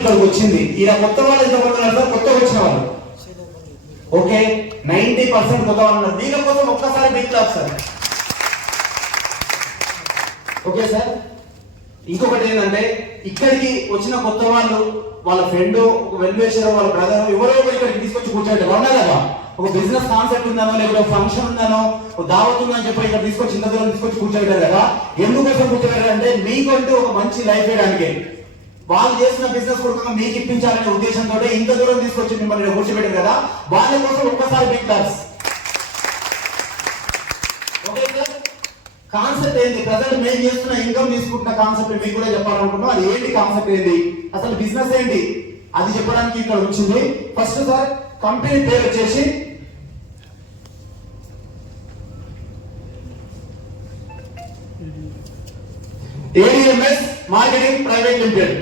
ఇక్కడికి వచ్చింది. ఈయన కొత్త వాళ్ళు ఎంతమంది ఉన్నారు సార్? కొత్తగా వచ్చిన వాళ్ళు ఓకే 90% కొత్త వాళ్ళు ఉన్నారు. దీని కోసం ఒక్కసారి big clap sir. Okay sir. ఇంకొకటి ఏంటంటే ఇక్కడికి వచ్చిన కొత్త వాళ్ళు వాళ్ళ ఫ్రెండ్, ఒక వెల్వేషర్, వాళ్ళ బ్రదర్ ఎవరో ఒకరు ఇక్కడికి తీసుకొచ్చి కూర్చోండి. అవునా కదా? ఒక బిజినెస్ కాన్సెప్ట్ ఉందనో లేకపోతే ఫంక్షన్ ఉందనో దావత్ ఉందని చెప్పి ఇక్కడ తీసుకొచ్చి ఇంత దూరం తీసుకొచ్చి కూర్చోబెట్టారు కదా. ఎందుకోసం కూర్చోబెట్టారు అంటే మీకంటూ ఒక మంచి లైఫ్ వేయడానికి, వాళ్ళు చేసిన బిజినెస్ కూడా మీకు ఇప్పించాలనే ఉద్దేశంతో ఇంత దూరం తీసుకొచ్చి మిమ్మల్ని కూర్చోబెట్టారు కదా. వాళ్ళ కోసం ఒక్కసారి big claps. Okay sir. Concept ఏంటి? ప్రజెంట్ మేము చేస్తున్న ఇన్కమ్ తీసుకుంటున్న కాన్సెప్ట్ మీకు కూడా చెప్పాలనుకుంటున్నాం. అది ఏంటి కాన్సెప్ట్ ఏంటి, అసలు బిజినెస్ ఏంటి అది చెప్పడానికి ఇక్కడ వచ్చింది. ఫస్ట్ సార్ కంపెనీ పేరు వచ్చేసి ఏడిఎంఎస్ మార్కెటింగ్ ప్రైవేట్ లిమిటెడ్.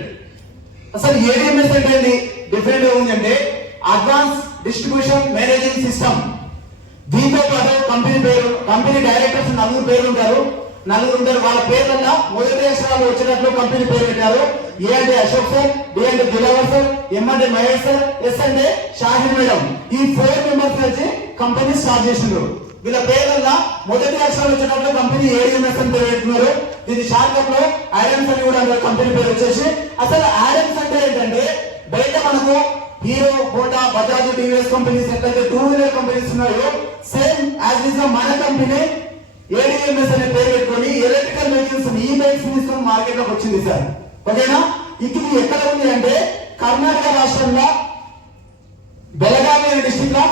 అసలు ఏడిఎంఎస్ అంటే డిఫరెంట్ ఉందంటే అడ్వాన్స్ డిస్ట్రిబ్యూషన్ మేనేజింగ్ సిస్టమ్. దీంతో పాటు కంపెనీ పేరు, కంపెనీ డైరెక్టర్స్ నలుగురు ఉంటారు. వాళ్ళ పేర్లన్నా మొదటి అక్షరాలు వచ్చినట్లు కంపెనీ పేరు పెట్టారు. ఏ అంటే అశోక్ సార్, డి అంటే దిలావర్ సార్, ఎం అంటే మహేష్ సార్, ఎస్ అంటే షాహిన్ మేడం. ఈ 4 మెంబర్స్ వచ్చి కంపెనీ స్టార్ట్ చేసిండ్రు. వీళ్ళ పేర్లన్నా మొదటి అక్షరాలు వచ్చినట్లు కంపెనీ ఏడిఎంఎస్ అని పేరు పెట్టుకున్నారు. దీని షార్ట్కట్ లో ఆడమ్స్ అని కూడా అంటారు కంపెనీ పేరు వచ్చేసి. అసలు ఆడమ్స్ అంటే ఏంటంటే బయట మనకు hero, Honda, Bajaj, TVS companies ఎట్లయితే 2 వీలర్ కంపెనీస్ ఉన్నాయో సేమ్ యాజ్ ఇస్ గా మన కంపెనీ ఏడిఎంఎస్ అనే పేరు పెట్టుకొని ఎలక్ట్రికల్ వెహికల్స్ ఈ బైక్స్ తీసుకొని మార్కెట్ లోకి వచ్చింది సార్. ఓకేనా? ఇది ఎక్కడ ఉంది అంటే కర్ణాటక రాష్ట్రంలో బెళగావి అనే డిస్ట్రిక్ట్ లో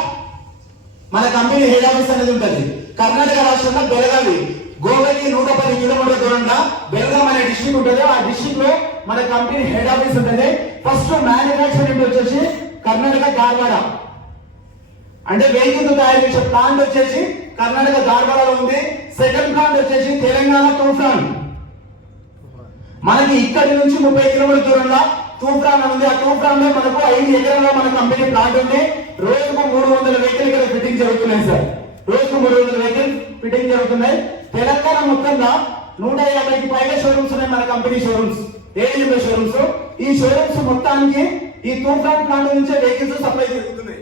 మన కంపెనీ హెడ్ ఆఫీస్ అనేది ఉంటుంది. కర్ణాటక రాష్ట్రంలో బెళగావి, గోవాకి 110 కిలోమీటర్ల దూరంలో బెల్గాం అనే డిస్ట్రిక్ట్ ఉంటుంది. ఆ డిస్ట్రిక్ట్ లో మన కంపెనీ హెడ్ ఆఫీస్ ఉంటుంది. ఫస్ట్ మ్యానుఫ్యాక్చరింగ్ వచ్చేసి కర్ణాటక ధార్వాడ, అంటే వెహికల్ తయారు చేసే ప్లాంట్ వచ్చేసి కర్ణాటక ధార్వాడలో ఉంది. సెకండ్ ప్లాంట్ వచ్చేసి తెలంగాణ తూఫాన్. మనకి ఇక్కడి నుంచి 30 కిలోమీటర్ల దూరంలో తూఫాన్ ఉంది. ఆ తూఫాన్ లో మనకు 5 ఎకరాల్లో మన కంపెనీ ప్లాంట్ ఉంది. రోజుకు 300 వెహికల్ ఇక్కడ ఫిట్టింగ్ జరుగుతున్నాయి సార్. రోజుకు 300 వెహికల్ ఫిట్టింగ్ జరుగుతున్నాయి. తెలంగాణ మొత్తంలో 150కి పైగా షోరూమ్స్ ఉన్నాయి మన కంపెనీ షోరూమ్స్, ఏడిఎంఎస్ షోరూమ్స్. ఈ షోరూమ్స్ మొత్తానికి ఈ తూఫాన్ ప్లాంట్ నుంచే వెహికల్స్ సప్లై జరుగుతున్నాయి.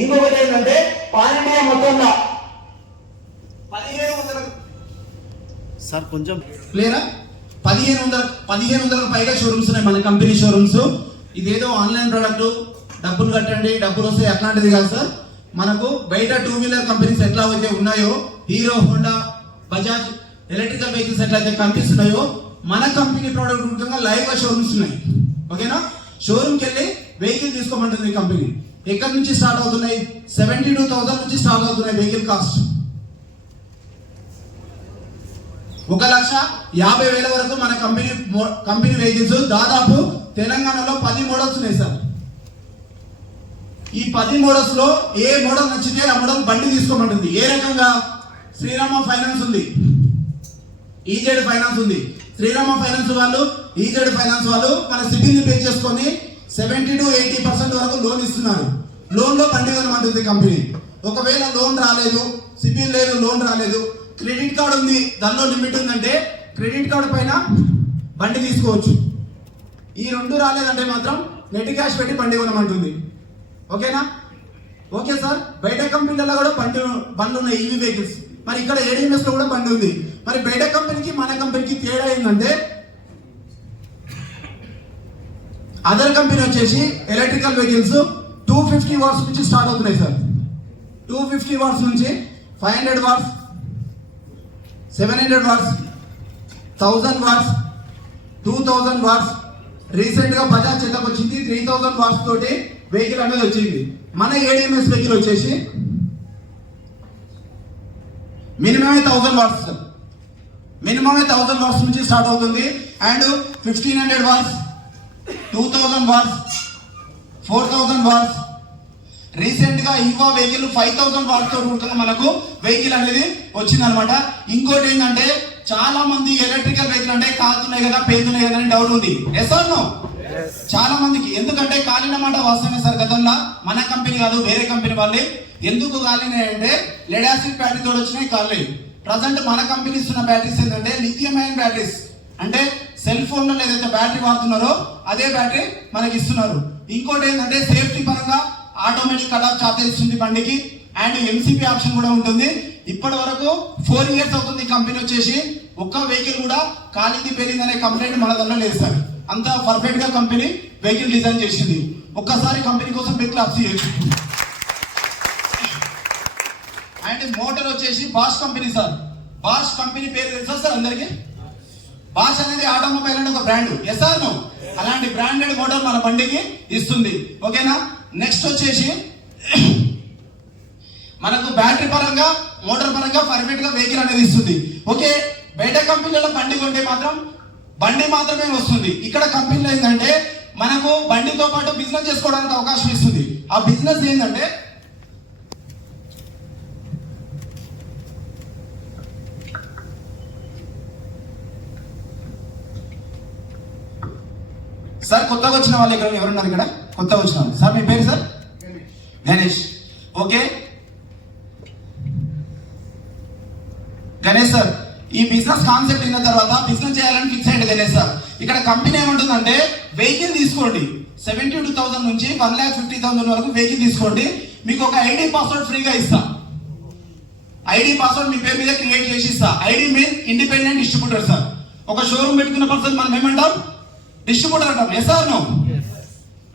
ఇంకొకటి ఏంటంటే పాన్ ఇండియా మొత్తంలో 1500 సార్ కొంచెం క్లియరా 1500 పైగా షోరూమ్స్ ఉన్నాయి మన కంపెనీ షోరూమ్స్. ఇదేదో ఆన్లైన్ ప్రోడక్ట్ డబ్బులు కట్టండి డబ్బులు వస్తాయి అట్లాంటిది కాదు సార్. మనకు బయట 2 వీలర్ కంపెనీస్ ఎట్లా అయితే ఉన్నాయో, hero, Honda, Bajaj electrical vehicles ఎట్లయితే కనిపిస్తున్నాయో మన కంపెనీ ప్రోడక్ట్ రూపంగా లైవ్ గా షోరూమ్స్ ఉన్నాయి. ఓకేనా? షోరూమ్కి వెళ్ళి వెహికల్ తీసుకోమంటుంది కంపెనీ. ఎక్కడి నుంచి స్టార్ట్ అవుతున్నాయి? 72,000 నుంచి స్టార్ట్ అవుతున్నాయి వెహికల్ కాస్ట్. 1,50,000 వరకు మన కంపెనీ వెహికల్స్. దాదాపు తెలంగాణలో 10 మోడల్స్ ఉన్నాయి సార్. ఈ 10 మోడల్స్ లో ఏ మోడల్ నచ్చితే ఆ మోడల్ బండి తీసుకోమంటుంది. ఏ రకంగా? శ్రీరామ ఫైనాన్స్ ఉంది, ఈజెడ్ ఫైనాన్స్ ఉంది. శ్రీరామ ఫైనాన్స్ వాళ్ళు, ఈజెడ్ ఫైనాన్స్ వాళ్ళు మన సిటీని పే చేసుకొని 70 to 80% వరకు లోన్ ఇస్తున్నారు. లోన్ లో బండి కొనమంటుంది కంపెనీ. ఒకవేళ లోన్ రాలేదు, సిబిల్ లేదు, లోన్ రాలేదు, క్రెడిట్ కార్డు ఉంది, దానిలో లిమిట్ ఉందంటే క్రెడిట్ కార్డు పైన బండి తీసుకోవచ్చు. ఈ 2 రాలేదంటే మాత్రం నెట్ క్యాష్ పెట్టి బండి కొనమంటుంది. ఓకేనా? Okay sir. బయట కంపెనీలలో కూడా బండ్లు ఉన్నాయి, ఈవీ వెహికల్స్. మరి ఇక్కడ ఏడిఎంఎస్ లో కూడా బండి ఉంది. మరి బయట కంపెనీకి మన కంపెనీకి తేడా ఏంటంటే అదర్ కంపెనీ వచ్చేసి ఎలక్ట్రికల్ వెహికల్స్ 250 వాట్స్ నుంచి స్టార్ట్ అవుతున్నాయి సార్. 250 వాట్స్ నుంచి 500 watts, 700 watts, 1000 watts, 2000 watts. Recent గా బజాజ్ చెత్తకు వచ్చింది 3000 వాట్స్ తోటి వెహికల్ అనేది వచ్చింది. మన ఏడిఎంఎస్ వెహికల్ వచ్చేసి మినిమమే 1000 వాట్స్ సార్. మినిమమే 1000 వాట్స్ నుంచి స్టార్ట్ అవుతుంది. And 1500 watts, 2000 watts, 4000 watts. Recent గా ఇవా వెహికల్ 5000 వాట్స్ తోటి మనకు వెహికల్ అనేది వచ్చింది అనమాట. ఇంకోటి ఏంటంటే చాలా మంది ఎలక్ట్రికల్ వెహికల్ అంటే కాలుతున్నాయి కదా, పేలుతున్నాయి కదా అని డౌట్ ఉంది. Yes or no? చాలా మందికి. ఎందుకంటే కాలినమాట వాస్తవమే సార్. గతంలో మన కంపెనీ కాదు, వేరే కంపెనీ వాళ్ళే. ఎందుకు కాలినాయి అంటే లెడ్ యాసిడ్ బ్యాటరీ తోడు వచ్చినాయి కాలేదు. ప్రజెంట్ మన కంపెనీ ఇస్తున్న బ్యాటరీస్ ఏంటంటే లిథియం అయన్ బ్యాటరీస్, అంటే సెల్ ఫోన్ లో ఏదైతే బ్యాటరీ వాడుతున్నారో అదే బ్యాటరీ మనకి ఇస్తున్నారు. ఇంకోటి ఏంటంటే సేఫ్టీ పరంగా ఆటోమేటిక్ కట్ ఆఫ్ చార్జర్ ఇస్తుంది బండికి, అండ్ ఎంసీపీ ఆప్షన్ కూడా ఉంటుంది. ఇప్పటి వరకు 4 years అవుతుంది కంపెనీ వచ్చేసి, ఒక్క వెహికల్ కూడా కాలింది పేలింది అనే కంప్లైంట్ మన దగ్గర లేదు సార్. అంత పర్ఫెక్ట్ గా కంపెనీ వెహికల్ డిజైన్ చేసింది. ఒక్కసారి కంపెనీ కోసం మీరు క్లాప్స్ చేయొచ్చు. అండ్ మోటార్ వచ్చేసి Bosch company sir. Bosch company పేరు తెలుసా సార్ అందరికి? బాష్ అనేది ఆటోమొబైల్ అనే ఒక బ్రాండ్. Yes or no? అలాంటి బ్రాండెడ్ మోటార్ మన బండికి ఇస్తుంది. ఓకేనా? నెక్స్ట్ వచ్చేసి మనకు బ్యాటరీ పరంగా మోటార్ పరంగా పర్ఫెక్ట్ గా వెహికల్ అనేది ఇస్తుంది. ఓకే, బయట కంపెనీలలో బండి కొంటే మాత్రం బండి మాత్రమే వస్తుంది. ఇక్కడ కంపెనీలో ఏంటంటే మనకు బండితో పాటు బిజినెస్ చేసుకోవడానికి అవకాశం ఇస్తుంది. ఆ బిజినెస్ ఏంటంటే సార్ కొత్తగా వచ్చిన వాళ్ళు ఇక్కడ ఎవరున్నారు? ఇక్కడ కొత్తగా వచ్చిన వాళ్ళు. సార్ మీ పేరు sir? Ganesh. Okay Ganesh sir, ఈ బిజినెస్ కాన్సెప్ట్ అయిన తర్వాత బిజినెస్ చేయాలని ఫిక్స్ అయ్యండి గణేష్ సార్. ఇక్కడ కంపెనీ ఏమంటుందంటే వెహికల్ తీసుకోండి, 72,000 నుంచి 1,50,000 వరకు వెహికల్ తీసుకోండి, మీకు ఒక ఐడి పాస్వర్డ్ ఫ్రీగా ఇస్తా. ఐడి పాస్వర్డ్ మీ పేరు మీద క్రియేట్ చేసి ఇస్తా. ID mean independent distributor sir. ఒక షోరూమ్ పెట్టుకున్న పర్సన్ మనం ఏమంటాం? డిస్ట్రిబ్యూటర్ అంటాం. Yes or no?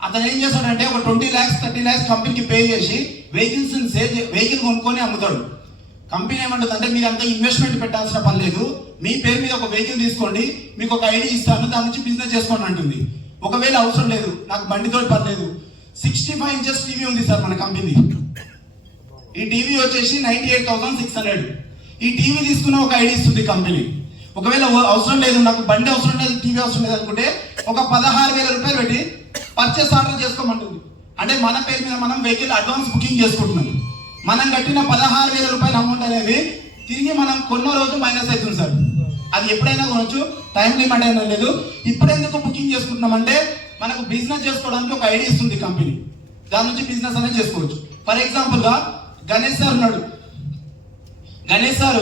అతను ఏం చేస్తాడంటే ఒక 20 lakhs 30 lakhs కంపెనీకి పే చేసి వెహికల్ కొనుక్కొని అమ్ముతాడు. కంపెనీ ఏమంటుందంటే మీరు అంతా ఇన్వెస్ట్మెంట్ పెట్టాల్సిన పని లేదు, మీ పేరు మీద ఒక వెహికల్ తీసుకోండి, మీకు ఒక ఐడి ఇస్తాను, దాని నుంచి బిజినెస్ చేసుకోండి అంటుంది. ఒకవేళ అవసరం లేదు, నాకు బండితో పని లేదు, 65 inches టీవీ ఉంది సార్ మన కంపెనీ. ఈ టీవీ వచ్చేసి 98,600. ఈ టీవీ తీసుకున్న ఒక ఐడి ఇస్తుంది కంపెనీ. ఒకవేళ అవసరం లేదు, నాకు బండి అవసరం లేదు, టీవీ అవసరం లేదు అనుకుంటే ఒక 16,000 రూపాయలు పెట్టి పర్చేస్ ఆర్డర్ చేసుకోమంటుంది. అంటే మన పేరు మీద మనం వెహికల్ అడ్వాన్స్ బుకింగ్ చేసుకుంటున్నాం. మనం కట్టిన 16,000 రూపాయల అమౌంట్ అనేది తిరిగి మనం కొన్న రోజు మైనస్ అవుతుంది సార్. అది ఎప్పుడైనా కొనొచ్చు, టైం లిమిట్ అయినా లేదు. ఇప్పుడు ఎందుకు బుకింగ్ చేసుకుంటున్నామంటే మనకు బిజినెస్ చేసుకోవడానికి ఒక ఐడియా ఇస్తుంది కంపెనీ, దాని నుంచి బిజినెస్ అనేది చేసుకోవచ్చు. ఫర్ ఎగ్జాంపుల్ గా గణేష్ సార్ ఉన్నాడు. గణేష్ సార్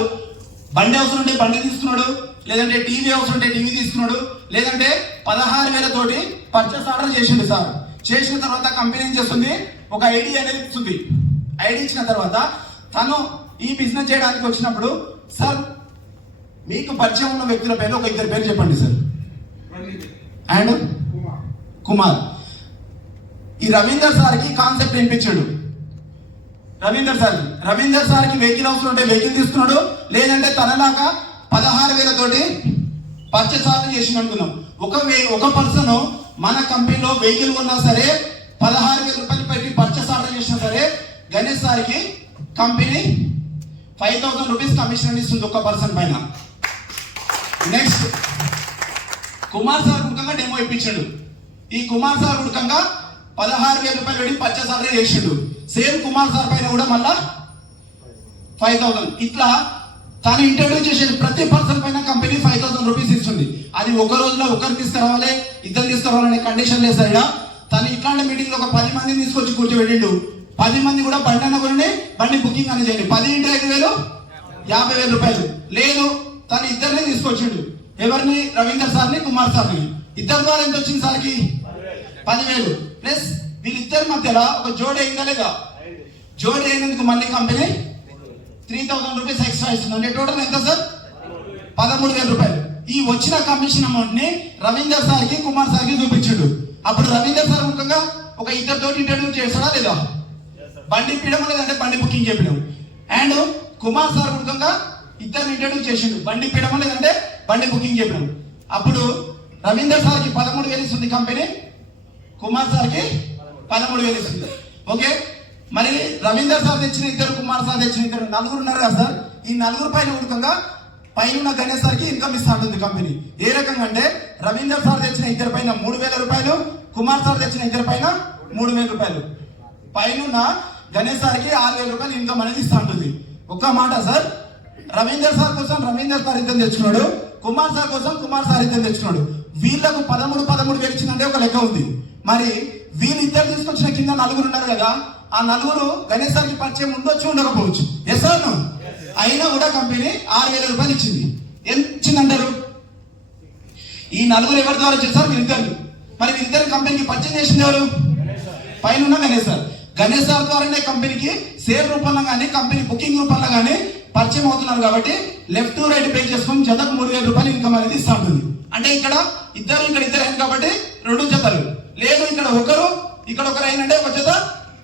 బండి అవసరం ఉంటే బండి తీసుకున్నాడు, లేదంటే టీవీ అవసరం ఉంటే టీవీ తీసుకున్నాడు, లేదంటే 16,000 తోటి పర్చేస్ ఆర్డర్ చేసిండు సార్. చేసిన తర్వాత కంపెనీ ఏం చేస్తుంది? ఒక ఐడి అనేది ఇస్తుంది. ఐడి ఇచ్చిన తర్వాత తను ఈ బిజినెస్ చేయడానికి వచ్చినప్పుడు సార్ మీకు పరిచయం ఉన్న వ్యక్తుల పేరు ఒక 2 పేరు చెప్పండి సార్. అండ్ కుమార్. ఈ రవీందర్ సార్కి కాన్సెప్ట్ వినిపించాడు. రవీందర్ సార్కి వెహికల్ అవసరం ఉంటే వెహికల్ తీసుకున్నాడు, లేదంటే తనలాగా 16,000 తోటి పర్చేస్ ఆర్డర్ చేసి అనుకుందాం. ఒక పర్సన్ మన కంపెనీలో వెహికల్ కొన్నా సరే 16,000 రూపాయలు పెట్టి పర్చేస్ ఆర్డర్ చేసినా సరే గణేష్ సార్కి కంపెనీ 5,000 రూపీస్ కమిషన్ ఇస్తుంది ఒక పర్సన్ పైన. నెక్స్ట్ కుమార్ సార్ ఉడకంగా డెమో ఇప్పించాడు. ఈ కుమార్ సార్ ఉడకంగా 16,000 రూపాయలు పెట్టి పర్చేస్ ఆర్డర్ చేసిండు. సేమ్ కుమార్ సార్ పైన కూడా మళ్ళా 5,000. ఇట్లా తను ఇంటర్వ్యూ చేసే ప్రతి పర్సన్ పైన కంపెనీ 5,000 రూపీస్ ఇస్తుంది. అది ఒక రోజులో ఒకరు తీసుకురావాలి, 2 తీసుకురావాలనే కండిషన్ లేదు సార్. తను ఇట్లాంటి మీటింగ్ లో ఒక 10 మందిని తీసుకొచ్చి కూర్చోబెట్టిండు. 10 మంది కూడా బండి అన్న కొనండి, బండి బుకింగ్ అని చేయండి. 10 × 5,000 50,000 రూపాయలు. లేదు తను 2 తీసుకొచ్చిండు. ఎవరిని? రవీందర్ సార్ని, కుమార్ సార్ని. 2 ద్వారా ఎంత వచ్చింది సార్కి? 10,000. ప్లస్ వీళ్ళిద్దరి మధ్యలో ఒక జోడి అయిందా లేదా? జోడి అయినందుకు మళ్ళీ కంపెనీ 3,000 రూపీస్ ఎక్స్ట్రా ఇస్తుంది. అంటే టోటల్ ఎంత సార్? 13,000 రూపాయలు. ఈ వచ్చిన కమిషన్ అమౌంట్ ని రవీందర్ సార్కి, కుమార్ సార్కి చూపించాడు. అప్పుడు రవీందర్ సార్ ముఖ్యంగా ఒక 2 తోటి ఇంటర్వ్యూ చేస్తాడా లేదా? బండి ఇప్పడం లేదంటే బండి బుకింగ్ చేయడం. అండ్ కుమార్ సార్ ముఖ్యంగా 2 ఇంటర్వ్యూ చేసిండు. బండి ఇప్పడం లేదంటే బండి బుకింగ్ చేయడం. అప్పుడు రవీందర్ సార్కి 13,000 ఇస్తుంది కంపెనీ, కుమార్ సార్కి 13,000 ఇస్తుంది. ఓకే, మరి రవీందర్ సార్ తెచ్చిన 2, కుమార్ సార్ తెచ్చిన 2, 4 ఉన్నారు కదా సార్. ఈ 4 పైన ఉడకంగా పైన గణేష్ సార్కి ఇన్కమ్ ఇస్తా ఉంటుంది కంపెనీ. ఏ రకంగా అంటే రవీందర్ సార్ తెచ్చిన 2 పైన 3,000 రూపాయలు, కుమార్ సార్ తెచ్చిన 2 పైన 3,000 రూపాయలు, పైన గణేష్ సార్కి 6,000 రూపాయలు ఇన్కమ్ అనేది ఇస్తా ఉంటుంది. ఒక్క మాట సార్, రవీందర్ సార్ కోసం రవీందర్ సార్ ఇద్దరు తెచ్చుకున్నాడు, కుమార్ సార్ కోసం కుమార్ సార్ ఇద్దరు తెచ్చుకున్నాడు. వీళ్ళకు 13,000 ఇచ్చిందంటే ఒక లెక్క ఉంది. మరి వీళ్ళిద్దరు తీసుకొచ్చిన కింద 4 ఉన్నారు కదా, ఆ 4 గణేష్ సార్కి పరిచయం ఉండొచ్చు, ఉండకపోవచ్చు. Yes or no? అయినా కూడా కంపెనీ 6,000 రూపాయలు ఇచ్చింది. ఎంత ఇచ్చిందంటారు? ఈ నలుగురు ఎవరి ద్వారా చేస్తారు? వీరిద్దరు. మరి వీరిద్దరు కంపెనీకి పర్చేజ్ చేసింది ఎవరు? పైన ఉన్న గణేష్ సార్. గణేష్ సార్ ద్వారానే కంపెనీకి సేల్ రూపంలో కానీ కంపెనీ బుకింగ్ రూపంలో కానీ పరిచయం అవుతున్నారు. కాబట్టి లెఫ్ట్ టు రైట్ పే చేసుకొని జతకు 3,000 రూపాయలు ఇన్కమ్ అనేది ఇస్తా ఉంటుంది. అంటే ఇక్కడ ఇద్దరు అయింది కాబట్టి 2 జతలు. లేదు ఇక్కడ ఒకరు ఇక్కడ ఒకరు అయినంటే ఒక జత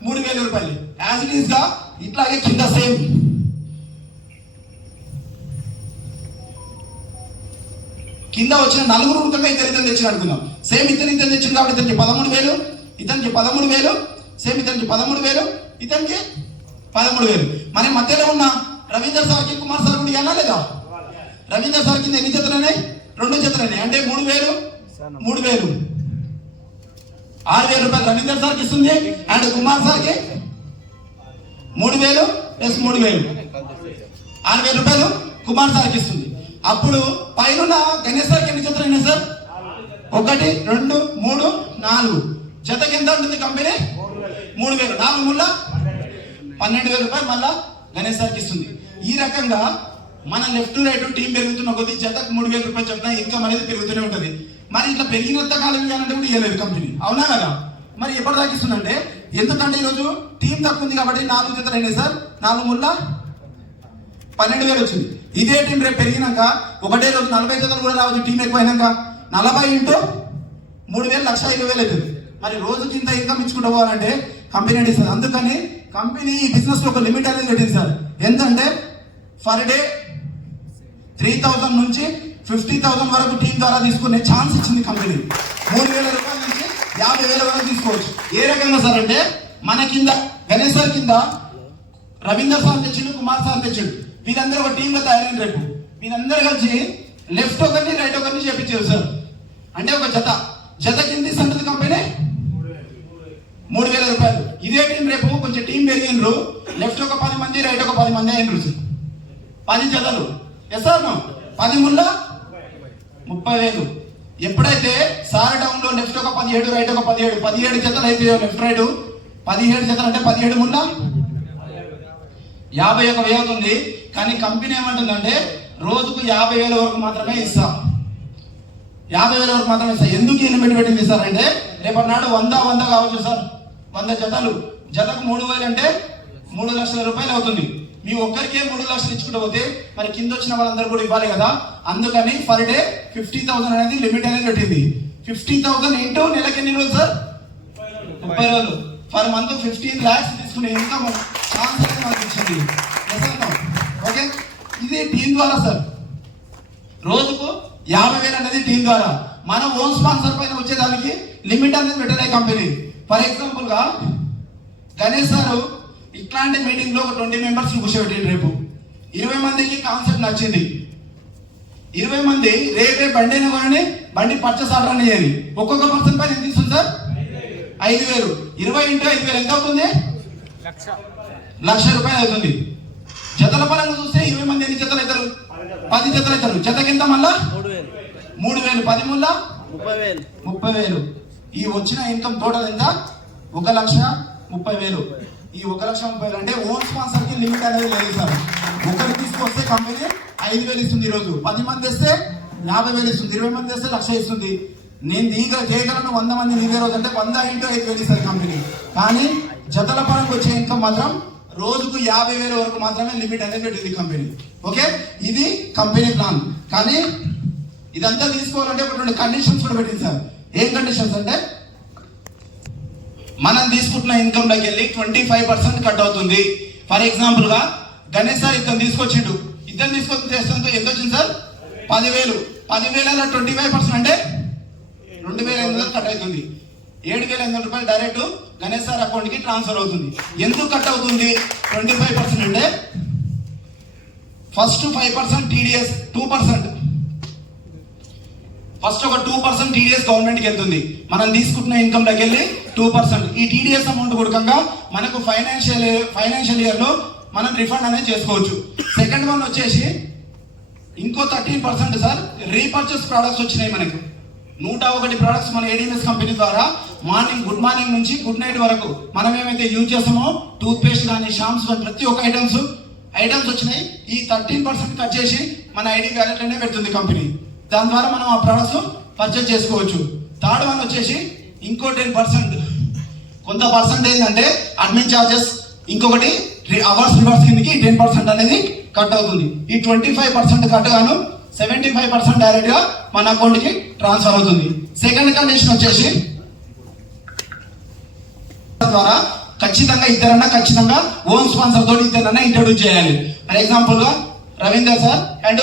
3,000 రూపాయలు. యాజ్ ఇట్ ఈస్ గా ఇట్లాగే కింద సేమ్ కింద వచ్చిన నలుగురు ఉడకగా ఇద్దరు తెచ్చిన అనుకుందాం. సేమ్ ఇద్దరు తెచ్చింది కాబట్టి ఇతనికి 13,000, ఇతనికి 13,000, సేమ్ ఇతనికి 13,000, ఇతనికి 13,000. మరి మధ్యలో ఉన్న రవీందర్ సార్కి కుమార్ సార్ కూడా ఇవ్వాలా లేదా? రవీందర్ సార్ కింద ఎన్ని జతలనే? 2 జతలనే. అంటే 3,000, 3,000, 6,000 రూపాయలు రవీందర్ సార్కి ఇస్తుంది. అండ్ కుమార్ సార్కి 3,000 ప్లస్ 3,000, 6,000 రూపాయలు కుమార్ సార్కి ఇస్తుంది. అప్పుడు పైన గణేష్ సార్కి ఎన్ని జతలు అయినాయి సార్? 1, 2, 3, 4 జతకి ఎంత ఉంటుంది కంపెనీ? 3,000. 4 ముళ్ళ 12,000 రూపాయలు మళ్ళా గణేష్ సార్కి ఇస్తుంది. ఈ రకంగా మన లెఫ్ట్ రైట్ టీం పెరుగుతున్న కొద్ది జతకు 3,000 రూపాయలు చొప్పున ఇన్కమ్ అనేది పెరుగుతూనే ఉంటుంది. మరి ఇట్లా పెరిగినంత కాలం ఇవ్వాలంటే కూడా ఇవ్వలేదు కంపెనీ, అవునా కదా? మరి ఎప్పటి దాకా ఇస్తుందంటే, ఎందుకంటే ఈరోజు టీం తక్కువ ఉంది కాబట్టి 4 జతలు అయినాయి సార్. 4 ముళ్ళ 12,000 వచ్చింది. ఇదే టీం రేపు పెరిగినాక ఒకటే రోజు 40 జతలు కూడా రావచ్చు. టీం ఎక్కువైనాక 40 ఇంటూ 3,000 1,20,000 అవుతుంది. మరి రోజుకి ఇంత ఇన్కమ్ ఇచ్చుకుంటూ పోవాలంటే కంపెనీ ఇస్తుంది. అందుకని కంపెనీ ఈ బిజినెస్ లో ఒక లిమిట్ అనేది పెట్టింది సార్. ఎంతంటే ఫర్ డే 3,000 నుంచి 50,000 వరకు టీం ద్వారా తీసుకునే ఛాన్స్ ఇచ్చింది కంపెనీ. 3,000 రూపాయల నుంచి 50,000 వరకు తీసుకోవచ్చు. ఏ రకంగా సార్ అంటే, మన కింద గణేష్ సార్ కింద రవీందర్ సార్ తెచ్చిండు, కుమార్ సార్ తెచ్చిండు. వీళ్ళందరూ ఒక టీంగా తయారైన రేపు వీళ్ళందరూ కలిసి లెఫ్ట్ ఒకరిని రైట్ ఒకరిని చేపించారు సార్. అంటే ఒక జత కింద ఇస్తుంది కంపెనీ 3,000 రూపాయలు. ఇదే టీం రేపు కొంచెం టీం పెరిగినరు, లెఫ్ట్ ఒక 10 మంది రైట్ ఒక 10 మంది అయినరు సార్. 10 జతలు ఎస్ సార్ 10 ముళ్ళ 30,000. ఎప్పుడైతే సార్ డౌన్ లో లెఫ్ట్ ఒక 17 రైట్ ఒక 17 జతలు అయితే లెఫ్ట్ రైట్ 17 జతలు అంటే 17 ముళ్ళ 51,000 అవుతుంది. కానీ కంపెనీ ఏమంటుందంటే రోజుకు 50,000 వరకు మాత్రమే ఇస్తా, 50,000 వరకు మాత్రమే ఇస్తా. ఎందుకు ఈ లిమిట్ పెట్టింది సార్ అంటే, రేపటి నాడు 100 కావచ్చు సార్. 100 జతలు జతకు 3,000 అంటే 3 లక్షల రూపాయలు అవుతుంది. మీ ఒక్కరికే 3 లక్షలు ఇచ్చుకుంటూ పోతే మరి కింద వచ్చిన వాళ్ళందరూ కూడా ఇవ్వాలి కదా. అందుకని పర్ డే 50,000 అనేది లిమిట్ అనేది పెట్టింది. 50,000 ఇంటూ నెలకి ఎన్ని రోజులు సార్? 30 రోజులు. పర్ మంత్ 15 lakhs తీసుకునే ఇన్కమ్ ఛాన్స్ అయితే మనకి ఇచ్చింది. ఓకే, ఇది టీం ద్వారా సార్. రోజుకు 50,000 అనేది టీం ద్వారా. మన ఓన్ స్పాన్సర్ పైన వచ్చేదానికి లిమిట్ అనేది పెట్టలే కంపెనీ. ఫర్ ఎగ్జాంపుల్ గా గణేష్ సార్ ఇట్లాంటి మీటింగ్ లో ఒక 20 మెంబర్స్ కూర్చోబెట్టింది. రేపు 20 మందికి కాన్సెప్ట్ నచ్చింది. 20 మంది రేపే బండి అయినా కానీ బండి పర్చేస్ ఆర్డర్ అని చేయాలి. ఒక్కొక్క పర్సన్ పైన ఎంత ఇస్తుంది సార్? 5,000. 20 ఇంటూ 5,000 ఎంత అవుతుంది? 1,00,000 రూపాయలు అవుతుంది. జతల పరంగా చూస్తే 20 మంది ఎన్ని జతలు అవుతారు? 10 జతలు అవుతారు. జతకి ఎంత మళ్ళా 3,000. 10 ముళ్ళ 30,000. ఈ వచ్చిన ఇన్కమ్ టోటల్ ఎంత? 1,30,000. ఈ 1,30,000 అంటే ఓన్ స్పాన్సర్ కి లిమిట్ అనేది లేదు సార్. ఒకరు తీసుకొస్తే కంపెనీ 5,000 ఇస్తుంది ఈరోజు. 10 మంది వేస్తే 50,000 ఇస్తుంది. 20 మంది వేస్తే 1,00,000 ఇస్తుంది. నేను చేయగలను 100 మంది ఇదే రోజు అంటే 100 ఇంటూ 5,000 ఇస్తుంది కంపెనీ. కానీ జతల పరంగా వచ్చే ఇన్కమ్ మాత్రం రోజుకు 50,000 వరకు మాత్రమే లిమిట్ అనేది పెట్టింది కంపెనీ. ఓకే, ఇది కంపెనీ ప్లాన్. కానీ ఇదంతా తీసుకోవాలంటే ఒక 2 కండిషన్స్ కూడా పెట్టింది సార్. ఏం కండిషన్స్ అంటే, మనం తీసుకుంటున్న ఇన్కమ్ లోకి వెళ్ళి 25% కట్ అవుతుంది. ఫర్ ఎగ్జాంపుల్ గా గణేష్ సార్ ఇద్దరు తీసుకొచ్చిండు. ఇద్దరు తీసుకొచ్చి చేస్తే ఎంత వచ్చింది సార్? 10,000. 10,000 25% అంటే 2,500 కట్ అవుతుంది. 7,500 రూపాయలు డైరెక్ట్ గణేష్ సార్ అకౌంట్ కి ట్రాన్స్ఫర్ అవుతుంది. ఎందుకు కట్ అవుతుంది 25% అంటే, ఫస్ట్ 5% టీడీఎస్ 2%. ఫస్ట్ ఒక 2% టీడీఎస్ గవర్నమెంట్ కి వెళ్తుంది. మనం తీసుకుంటున్న ఇన్కమ్ లోకి వెళ్ళి 2%. ఈ టీడీఎస్ అమౌంట్ కూడకంగా మనకు ఫైనాన్షియల్ ఇయర్ లో మనం రిఫండ్ అనేది చేసుకోవచ్చు. సెకండ్ వన్ వచ్చేసి ఇంకో 13% సార్ రీపర్చేస్ ప్రొడక్ట్స్ వచ్చినాయి మనకు. 101 ప్రొడక్ట్స్ మన ఏడీఎంఎస్ కంపెనీ ద్వారా గుడ్ మార్నింగ్ నుంచి గుడ్ నైట్ వరకు మనం ఏమైతే యూజ్ చేస్తామో టూత్ పేస్ట్ కానీ షాంప్స్ కానీ ప్రతి ఒక్క ఐటమ్స్ ఐటమ్స్ వచ్చినాయి. ఈ 13% కట్ చేసి మన ఐడి వ్యాలెట్లోనే పెడుతుంది కంపెనీ. దాని ద్వారా మనం ఆ ప్రొడక్ట్స్ పర్చేజ్ చేసుకోవచ్చు. థర్డ్ వన్ వచ్చేసి ఇంకో 10%, కొంత పర్సెంట్ ఏంటంటే అడ్మిన్ ఛార్జెస్, ఇంకొకటి అవర్స్ రివర్స్ కిందకి 10% అనేది కట్ అవుతుంది. ఈ 25% కట్ గాను 75% డైరెక్ట్ గా మన అకౌంట్ కి ట్రాన్స్ఫర్ అవుతుంది. సెకండ్ కండిషన్ వచ్చేసి ద్వారా ఖచ్చితంగా ఇద్దరన్నా ఖచ్చితంగా ఓన్ స్పాన్సర్ తోటి ఇద్దరన్నా ఇంట్రొడ్యూస్ చేయాలి. ఫర్ ఎగ్జాంపుల్ గా Ravinder sir and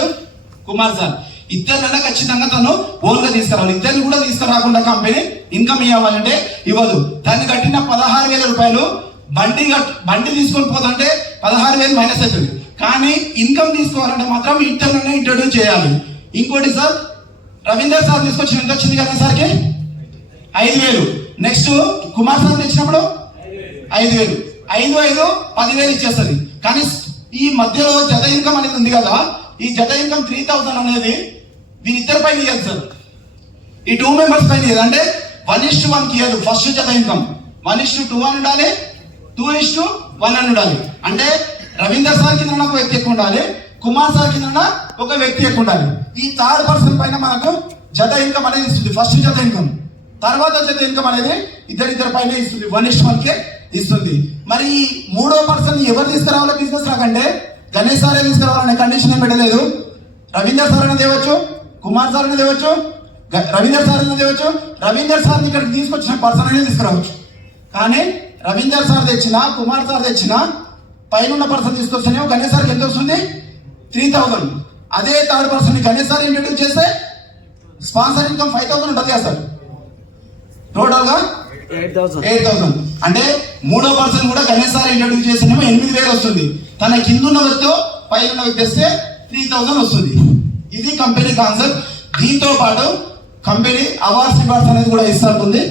Kumar sir ఇద్దరినన్నా ఖచ్చితంగా తను ఓన్ గా తీసుకురావాలి. ఇద్దరిని కూడా తీసుకురాకుండా కంపెనీ ఇన్కమ్ ఇవ్వాలంటే ఇవ్వదు. దాన్ని కట్టిన 16,000 రూపాయలు బండి తీసుకొని పోతుంటే 16,000 మైనస్ అవుతుంది. కానీ ఇన్కమ్ తీసుకోవాలంటే మాత్రం ఇద్దరినన్నా ఇంట్రొడ్యూస్ చేయాలి. ఇంకోటి సార్ రవీందర్ సార్ తీసుకొచ్చిన ఎంత వచ్చింది కదా సార్కి 5,000. నెక్స్ట్ కుమార్ సార్ తెచ్చినప్పుడు 5,000, 5,000 10,000 ఇచ్చేస్తుంది. కానీ ఈ మధ్యలో జత ఇన్కమ్ అనేది ఉంది కదా, ఈ జత ఇన్కమ్ 3,000 అనేది వీరిద్దరి పైన ఇవ్వాలి సార్. ఈ 2 మెంబర్స్ పైన ఇవ్వాలి. అంటే 1:1 ఇవ్వాలి. ఫస్ట్ జత ఇన్కమ్ 1:2 అని ఉండాలి, 2:1 అని ఉండాలి. అంటే రవీందర్ సార్ కింద ఒక వ్యక్తి ఎక్కువ ఉండాలి, కుమార్ సార్ కింద ఒక వ్యక్తి ఎక్కువ ఉండాలి. ఈ థర్డ్ పర్సన్ పైన మనకు జత ఇన్కమ్ అనేది ఇస్తుంది. ఫస్ట్ జత ఇన్కమ్, తర్వాత జత ఇన్కమ్ అనేది ఇద్దరిద్దరి పైన ఇస్తుంది, 1:1 ఇస్తుంది. మరి ఈ మూడో పర్సన్ ఎవరు తీసుకురావాలో బిజినెస్ రాకంటే గణేష్ సారే తీసుకురావాలనే కండిషన్ ఏం పెట్టలేదు. రవీందర్ సార్ అనేది ఇవ్వచ్చు, కుమార్ సార్ అనేది ఇవ్వచ్చు, రవీందర్ సార్ అనేది ఇవ్వచ్చు. రవీందర్ సార్ ఇక్కడికి తీసుకొచ్చిన పర్సన్ అనేది తీసుకురావచ్చు. కానీ రవీందర్ సార్ తెచ్చిన, కుమార్ సార్ తెచ్చిన, పైన ఉన్న పర్సన్ తీసుకొస్తేనే గణేష్ సార్కి ఎంత వస్తుంది 3,000. అదే third person Ganesh sir introduce చేస్తే స్పాన్సర్ ఇన్కమ్ 5,000 ఉంటుంది కదా సార్. టోటల్ గా 8,000. అంటే మూడో పర్సన్ కూడా గణేష్ సార్ ఇంట్రొడ్యూస్ చేస్తేనేమో 8,000 వస్తుంది. తన కింద ఉన్న వ్యక్తితో పైన ఉన్న వ్యక్తి తెస్తే 3,000 వస్తుంది. ఇది కంపెనీ కాన్సెప్ట్. దీంతో పాటు కంపెనీ అవార్డ్స్ రివార్డ్స్ అనేది కూడా ఇస్తుంది.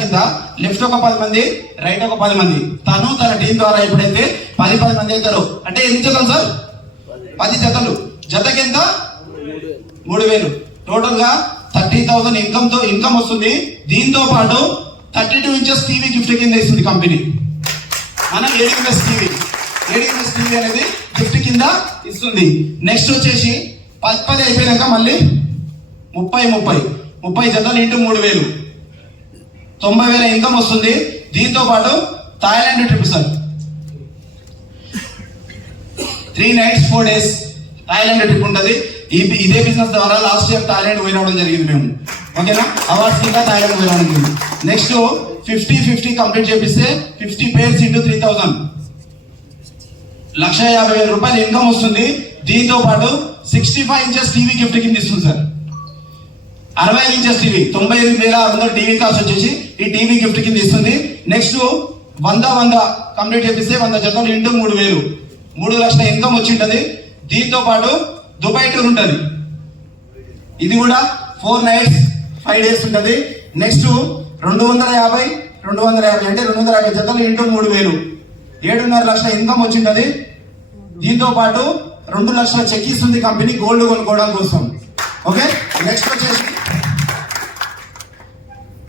కింద లెఫ్ట్ ఒక 10 మంది, రైట్ ఒక 10 మంది, తను తన టీం ద్వారా ఎప్పుడైతే 10 మంది అవుతారో, అంటే ఎన్ని జతలు సార్ 10 జతలు, జతకి ఎంత 3,000. టోటల్ గా 30,000 ఇన్కమ్ వస్తుంది. దీంతో పాటు 32 ఇంచెస్ టీవీ గిఫ్ట్ కింద ఇస్తుంది కంపెనీ. మన ఏడీఎంఎస్ టీవీ అనేది గిఫ్ట్ కింద ఇస్తుంది. నెక్స్ట్ వచ్చేసి 10 అయిపోయినాక మళ్ళీ 30 జతలు ఇంటూ 3,000, 90,000 ఇన్కమ్ వస్తుంది. దీంతో పాటు Thailand trip sir 3 nights 4 days Thailand trip ఉంటుంది. ఇదే బిజినెస్ ద్వారా లాస్ట్ ఇయర్ థాయిలాండ్ పోయి రావడం జరిగింది మేము. ఓకేనా, అవార్డ్స్ కింద థాయిలాండ్ పోయి రావడం జరిగింది. నెక్స్ట్ 50 కంప్లీట్ చేపిస్తే 50 pairs ఇంటూ 3,000, 1,50,000 రూపాయలు ఇన్కమ్ వస్తుంది. దీంతో పాటు 65 ఇంచెస్ టీవీ గిఫ్ట్ కింద ఇస్తుంది sir. 65 inches TV 98,600 TV cost వచ్చేసి ఈ టీవీ గిఫ్ట్ కింద ఇస్తుంది. నెక్స్ట్ 100 కంప్లీట్ చేపిస్తే 100 జతలు ఇంటూ 3,000, 3 లక్షల ఇన్కమ్ వచ్చి ఉంటుంది. దీంతో పాటు దుబాయ్ టూర్ ఉంటుంది. ఇది కూడా 4 nights 5 days ఉంటుంది. నెక్స్ట్ 250 అంటే 250 జతలు ఇంటూ 3,000, 7.5 లక్షల ఇన్కమ్ వచ్చి ఉంటుంది. దీంతో పాటు 2 లక్షల చెక్ ఇస్తుంది కంపెనీ గోల్డ్ కొనుక్కోవడం కోసం. ఓకే, నెక్స్ట్ వచ్చేసి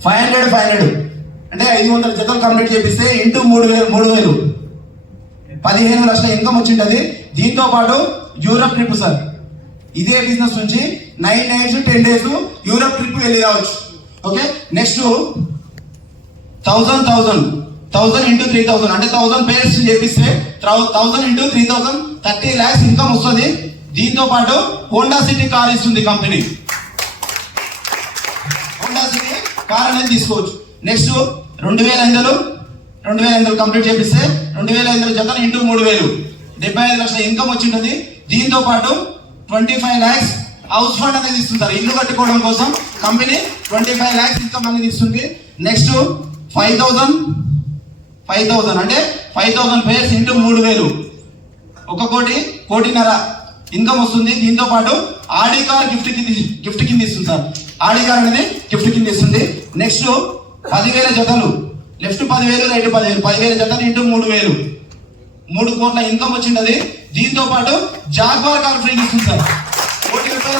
500 అంటే 500 జతలు కంప్లీట్ చేపిస్తే ఇంటూ 3,000 15 లక్షల ఇన్కమ్ వచ్చి ఉంటుంది. దీంతో పాటు యూరప్ ట్రిప్ సార్, ఇదే బిజినెస్ నుంచి 9 nights 10 days యూరప్ ట్రిప్ వెళ్ళి రావచ్చు. ఓకే, నెక్స్ట్ 1000 ఇంటూ 3,000 అంటే 1000 pairs చేపిస్తే 1000 ఇంటూ 3,000 30 lakhs ఇన్కమ్ వస్తుంది. దీంతో పాటు హోండా సిటీ కార్ ఇస్తుంది కంపెనీ. హోండా సిటీ కార్ అనేది తీసుకోవచ్చు. నెక్స్ట్ 2,500 కంప్లీట్ చేపిస్తే 2,500 జతలు ఇంటూ 3,000 75 లక్షల ఇన్కమ్ వచ్చి ఉంటుంది. దీంతో పాటు 25 lakhs హౌస్ ఫండ్ అనేది ఇస్తుంటారు. ఇల్లు కట్టుకోవడం కోసం కంపెనీ 25 lakhs ఇన్కమ్ అనేది ఇస్తుంది. నెక్స్ట్ 5,000 అంటే 5,000 pairs ఇంటూ 3,000 1,50,00,000 ఇన్కమ్ వస్తుంది. దీంతో పాటు ఆడి కార్ గిఫ్ట్ కింద ఇస్తుంది సార్. ఆడి కార్ అనేది గిఫ్ట్ కింద ఇస్తుంది. నెక్స్ట్ 10,000 జతలు, లెఫ్ట్ 10,000 రైట్ 10,000 జతలు ఇంటూ 3,000 3 కోట్ల ఇన్కమ్ వచ్చింది. దీంతో పాటు జాగ్వార్ కార్ ఫ్రీ ఇస్తుంది సార్. 1 కోటి రూపాయల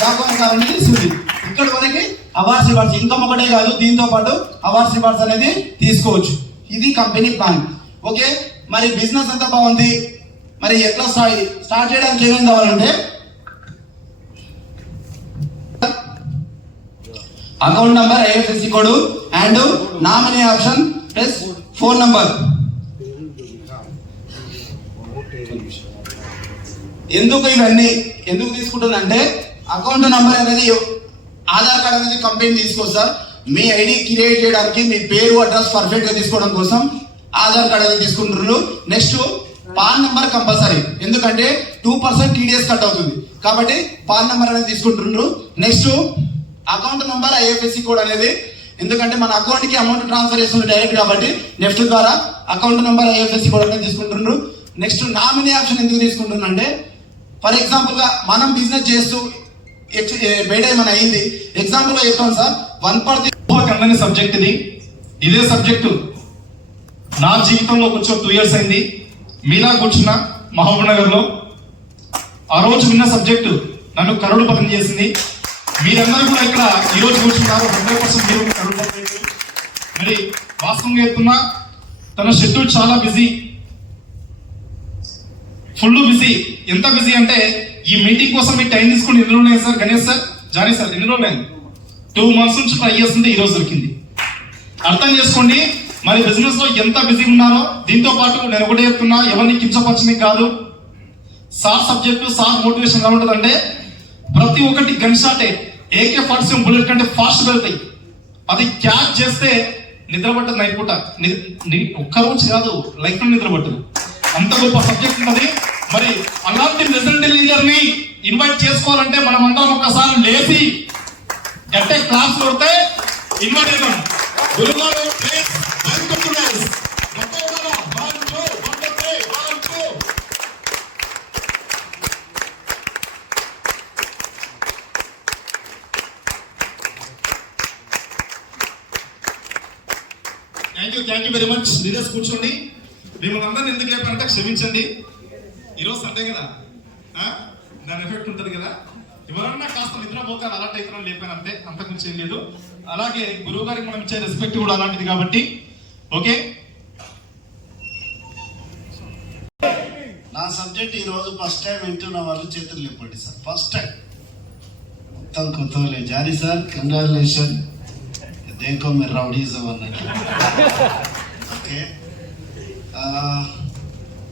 జాగ్వార్ కార్ అనేది ఇస్తుంది. ఇక్కడ వరకు అవార్డ్స్ రివార్డ్స్ ఇన్కమ్ ఒకటే కాదు, దీంతో పాటు అవార్డ్స్ రివార్డ్స్ అనేది తీసుకోవచ్చు. ఇది కంపెనీ ప్లాన్. ఓకే, మరి బిజినెస్ అంతా బాగుంది, మరి ఎట్లా స్టార్ట్ చేయడానికి ఏమేం కావాలంటే account number, IFSC code and nominee option plus phone number. ఎందుకు ఇవన్నీ ఎందుకు తీసుకుంటుందంటే అకౌంట్ నంబర్ అనేది ఆధార్ కార్డ్ అనేది కంపెనీ తీసుకోవచ్చు సార్. మీ ఐడి క్రియేట్ చేయడానికి మీ పేరు అడ్రస్ పర్ఫెక్ట్ గా తీసుకోవడం కోసం ఆధార్ కార్డ్ అనేది తీసుకుంటున్నారు. నెక్స్ట్ పాన్ నెంబర్ కంపల్సరీ, ఎందుకంటే 2% టీడీఎస్ కట్ అవుతుంది కాబట్టి పాన్ నెంబర్ అనేది తీసుకుంటున్నారు. Next account number, IFSC code అనేది, ఎందుకంటే మన అకౌంట్ కి అమౌంట్ ట్రాన్స్ఫర్ చేస్తుంది డైరెక్ట్ కాబట్టి నెఫ్ట్ ద్వారా అకౌంట్ నెంబర్, ఐఎఫ్ఎస్సి కోడ్ అనేది తీసుకుంటున్నారు. నెక్స్ట్ నామినీ ఆప్షన్ ఎందుకు తీసుకుంటున్నారు అంటే ఫర్ ఎగ్జాంపుల్ గా మనం బిజినెస్ చేస్తూ బయట ఏమైనా అయింది, ఎగ్జాంపుల్ గా చెప్తాను సార్, 1% అన్నని సబ్జెక్ట్ ఇది. ఇదే సబ్జెక్టు నా జీవితంలో కొంచెం 2 years అయింది. మీలా కూర్చున్న మహబూబ్ నగర్ లో ఆ రోజు విన్న సబ్జెక్టు నన్ను కరుడు పదం చేసింది. మీరందరూ కూడా ఇక్కడ ఈ రోజు కూర్చున్నారు, 100% మీరు కరుడు పదం. మరి వాస్తవంగా చెప్తున్నా, తన షెడ్యూల్ చాలా బిజీ, ఫుల్ బిజీ. ఎంత బిజీ అంటే ఈ మీటింగ్ కోసం మీ టైం తీసుకుని ఎన్ని రోజులు అయింది sir? Ganesh sir, Johnny sir, ఎన్ని రోజులు అయింది? 2 months నుంచి ట్రై చేస్తుంది, ఈ రోజు దొరికింది. అర్థం చేసుకోండి మరి బిజినెస్ లో ఎంత బిజీ ఉన్నారో. దీంతో పాటు నేను ఒకటే చెప్తున్నా, ఎవరిని కించపరచని కాదు. సార్ సబ్జెక్టు, సార్ మోటివేషన్ ఎలా ఉంటుందంటే ప్రతి ఒక్కటి గన్ షాటే, AK-47 బుల్లెట్ కంటే ఫాస్ట్ వెళ్తాయి. అది క్యాచ్ చేస్తే నిద్రపట్టదు నైట్ పూట, ఒక్క రోజు కాదు, లైఫ్ లో నిద్రపట్టదు. అంత గొప్ప సబ్జెక్ట్ ఉన్నది. మరి అలాంటి లెజెండరీ లీడర్ ని ఇన్వైట్ చేసుకోవాలంటే మనం అందరం ఒక్కసారి లేచి గట్టే క్లాస్ కొడితే ఇన్వైట్ చేద్దాం. గురుగారు please welcome to us. Thank you very much. Leaders కూర్చోండి. మిమ్మల్ని అందరిని ఎందుకు లేపారంటే క్షమించండి, ఈరోజు సండే కదా, దాని ఎఫెక్ట్ ఉంటుంది కదా. ఎవరన్నా కాస్త నిద్రపోతారు, అలాంటి అయితే లేపాను అంతే, అంతకుమించి ఏం లేదు. అలాగే గురువు గారికి మనం ఇచ్చే రెస్పెక్ట్ కూడా అలాంటిది కాబట్టి ఓకే. నా సబ్జెక్ట్ ఈ రోజు ఫస్ట్ టైం వింటున్న వాళ్ళు చేతులు లేపండి సార్. ఫస్ట్ టైం మొత్తం కొత్తలే. జానీ సార్, కంగ్రాచులేషన్, దేకో మీరు రౌడీజం అన్నట్టు. ఓకే,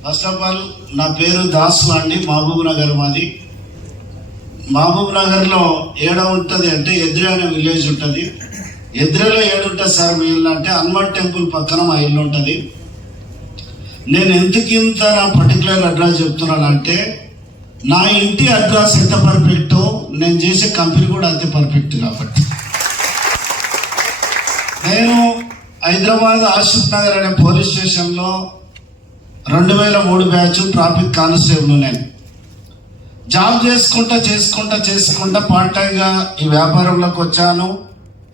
ఫస్ట్ ఆఫ్ ఆల్ నా పేరు దాసు అండి, మహబూబ్ నగర్ మాది. మహబూబ్ నగర్లో ఏడ ఉంటుంది అంటే ఎద్రే అనే విలేజ్ ఉంటుంది. ఎద్రేలో ఏడుంటుంది సార్ మీ ఇల్లు అంటే హనుమాన్ టెంపుల్ పక్కన మా ఇల్లు ఉంటుంది. నేను ఎందుకు ఇంత నా పర్టికులర్ అడ్రస్ చెప్తున్నానంటే నా ఇంటి అడ్రస్ ఎంత పర్ఫెక్టో నేను చేసే కంపెనీ కూడా అంతే పర్ఫెక్ట్. కాబట్టి నేను హైదరాబాద్ ఆసిఫ్ నగర్ అనే పోలీస్ స్టేషన్లో 2003 బ్యాచ్ ట్రాఫిక్ కానిస్టేబుల్. నేను జాబ్ చేసుకుంటా పార్ట్ టైంగా ఈ వ్యాపారంలోకి వచ్చాను.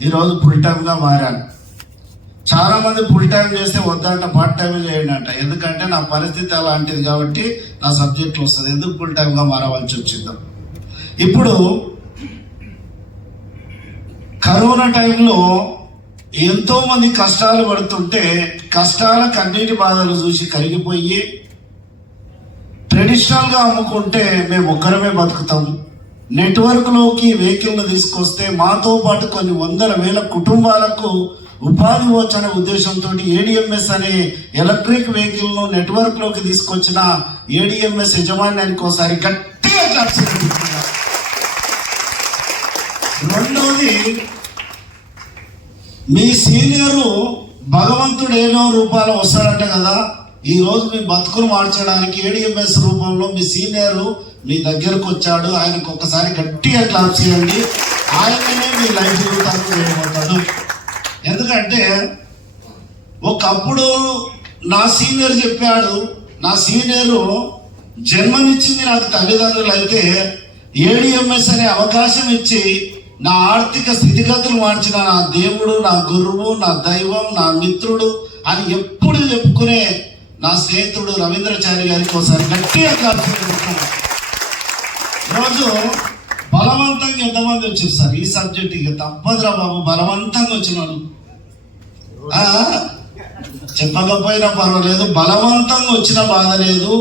ఈరోజు ఫుల్ టైంగా మారాను. చాలా మంది ఫుల్ టైం చేస్తే వద్దంట, పార్ట్ టైం చేయండి అంట. ఎందుకంటే నా పరిస్థితి అలాంటిది కాబట్టి నా సబ్జెక్ట్ వస్తుంది. ఎందుకు ఫుల్ టైంగా మారవలసి వచ్చిందో. ఇప్పుడు కరోనా టైంలో ఎంతో మంది కష్టాలు పడుతుంటే కష్టాల కన్నీటి బాధలు చూసి కరిగిపోయి ట్రెడిషనల్గా అమ్ముకుంటే మేము ఒక్కరమే బతుకుతాం, నెట్వర్క్లోకి వెహికల్ను తీసుకొస్తే మాతో పాటు కొన్ని 100,000 కుటుంబాలకు ఉపాధి వచ్చనే ఉద్దేశంతో ఏడిఎంఎస్ అనే ఎలక్ట్రిక్ వెహికల్ను నెట్వర్క్లోకి తీసుకొచ్చిన ఏడిఎంఎస్ యజమాన్యానికి ఒకసారి గట్టిగా చర్చించుకుంటున్నారు. రెండోది, మీ సీనియరు భగవంతుడు ఏదో రూపాలు వస్తాడంట కదా, ఈ రోజు మీ బతుకును మార్చడానికి ఏడిఎంఎస్ రూపంలో మీ సీనియర్ మీ దగ్గరకు వచ్చాడు. ఆయనకు ఒకసారి గట్టిగా క్లాప్ చేయండి. ఆయననే మీ లైఫ్ జీవితానికి వెళ్ళిపోతాడు. ఎందుకంటే ఒకప్పుడు నా సీనియర్ చెప్పాడు, నా సీనియరు జన్మనిచ్చింది నాకు తల్లిదండ్రులు అయితే ఏడిఎంఎస్ అనే అవకాశం ఇచ్చి నా ఆర్థిక స్థితిగతులు మార్చిన నా దేవుడు, నా గురువు, నా దైవం, నా మిత్రుడు అని ఎప్పుడు చెప్పుకునే నా స్నేహితుడు రవీంద్రచారి గారికి ఒకసారి గట్టిగా కాల్చుకుంటున్నాను. ఈరోజు బలవంతంగా ఎంతమంది వచ్చారు సార్ ఈ సబ్జెక్ట్? ఇక తప్పదురా బాబు, బలవంతంగా వచ్చినాడు. చెప్పకపోయినా పర్వాలేదు, బలవంతంగా వచ్చిన బాధ లేదు,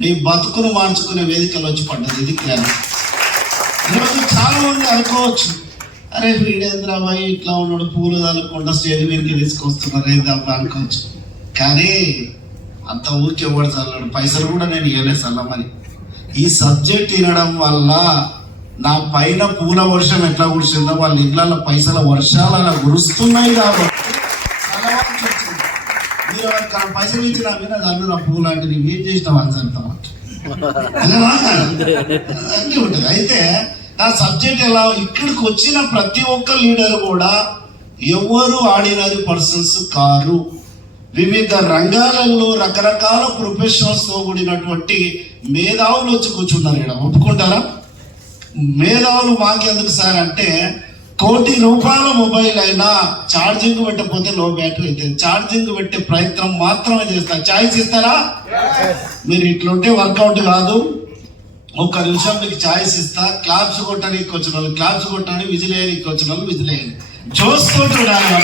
నీ బతుకును మార్చుకునే వేదికలు వచ్చి పడ్డది. ఇది క్లియర్. ఈరోజు చాలా మంది అనుకోవచ్చు, అరే వీడేంద్రాబాయి ఇట్లా ఉన్నాడు, పూలు తనుకుంటా స్టేజ్ మీదకి తీసుకొస్తున్నారు ఏందబ్బా అనుకోవచ్చు. కానీ అంత ఊరికి ఎవడు చల్లాడు, పైసలు కూడా నేను ఇవ్వలేదు చల్లమని. ఈ సబ్జెక్ట్ వినడం వల్ల నా పైన పూల వర్షం ఎట్లా కురిసిందో వాళ్ళ ఇళ్ళ పైసల వర్షాలు అలా కురుస్తున్నాయి. కాబట్టి మీరు ఎవరికైనా పైసలు ఇచ్చిన మీద చల్లు నా పూలు అంటే నీవు ఏం చేసినావు అని చల్లుతాం అన్నీ ఉంటుంది. అయితే నా సబ్జెక్ట్ ఎలా, ఇక్కడికి వచ్చిన ప్రతి ఒక్క లీడర్ కూడా ఎవరు ఆర్డినరీ పర్సన్స్ కారు. వివిధ రంగాలలో రకరకాల ప్రొఫెషనల్స్ తో కూడినటువంటి మేధావులు వచ్చి కూర్చున్నారు ఇక్కడ. ఒప్పుకుంటారా? మేధావులు మాకెందుకు సార్ అంటే, ₹1,00,00,000 మొబైల్ అయినా ఛార్జింగ్ పెట్టకపోతే లో బ్యాటరీ అవుతుంది. ఛార్జింగ్ పెట్టే ప్రయత్నం మాత్రమే చేస్తారు. ఛాయిస్ ఇస్తారా? మీరు ఇట్లుంటే వర్కౌట్ కాదు. ఒక్క నిమిషం మీకు ఛాయిస్ ఇస్తా. క్లాప్స్ కొట్టడానికి వచ్చిన వాళ్ళు క్లాప్స్ కొట్టండి, విజిల్ వేయడానికి వచ్చిన వాళ్ళు విజిల్ వేయండి. చూస్తూ చూడాలి.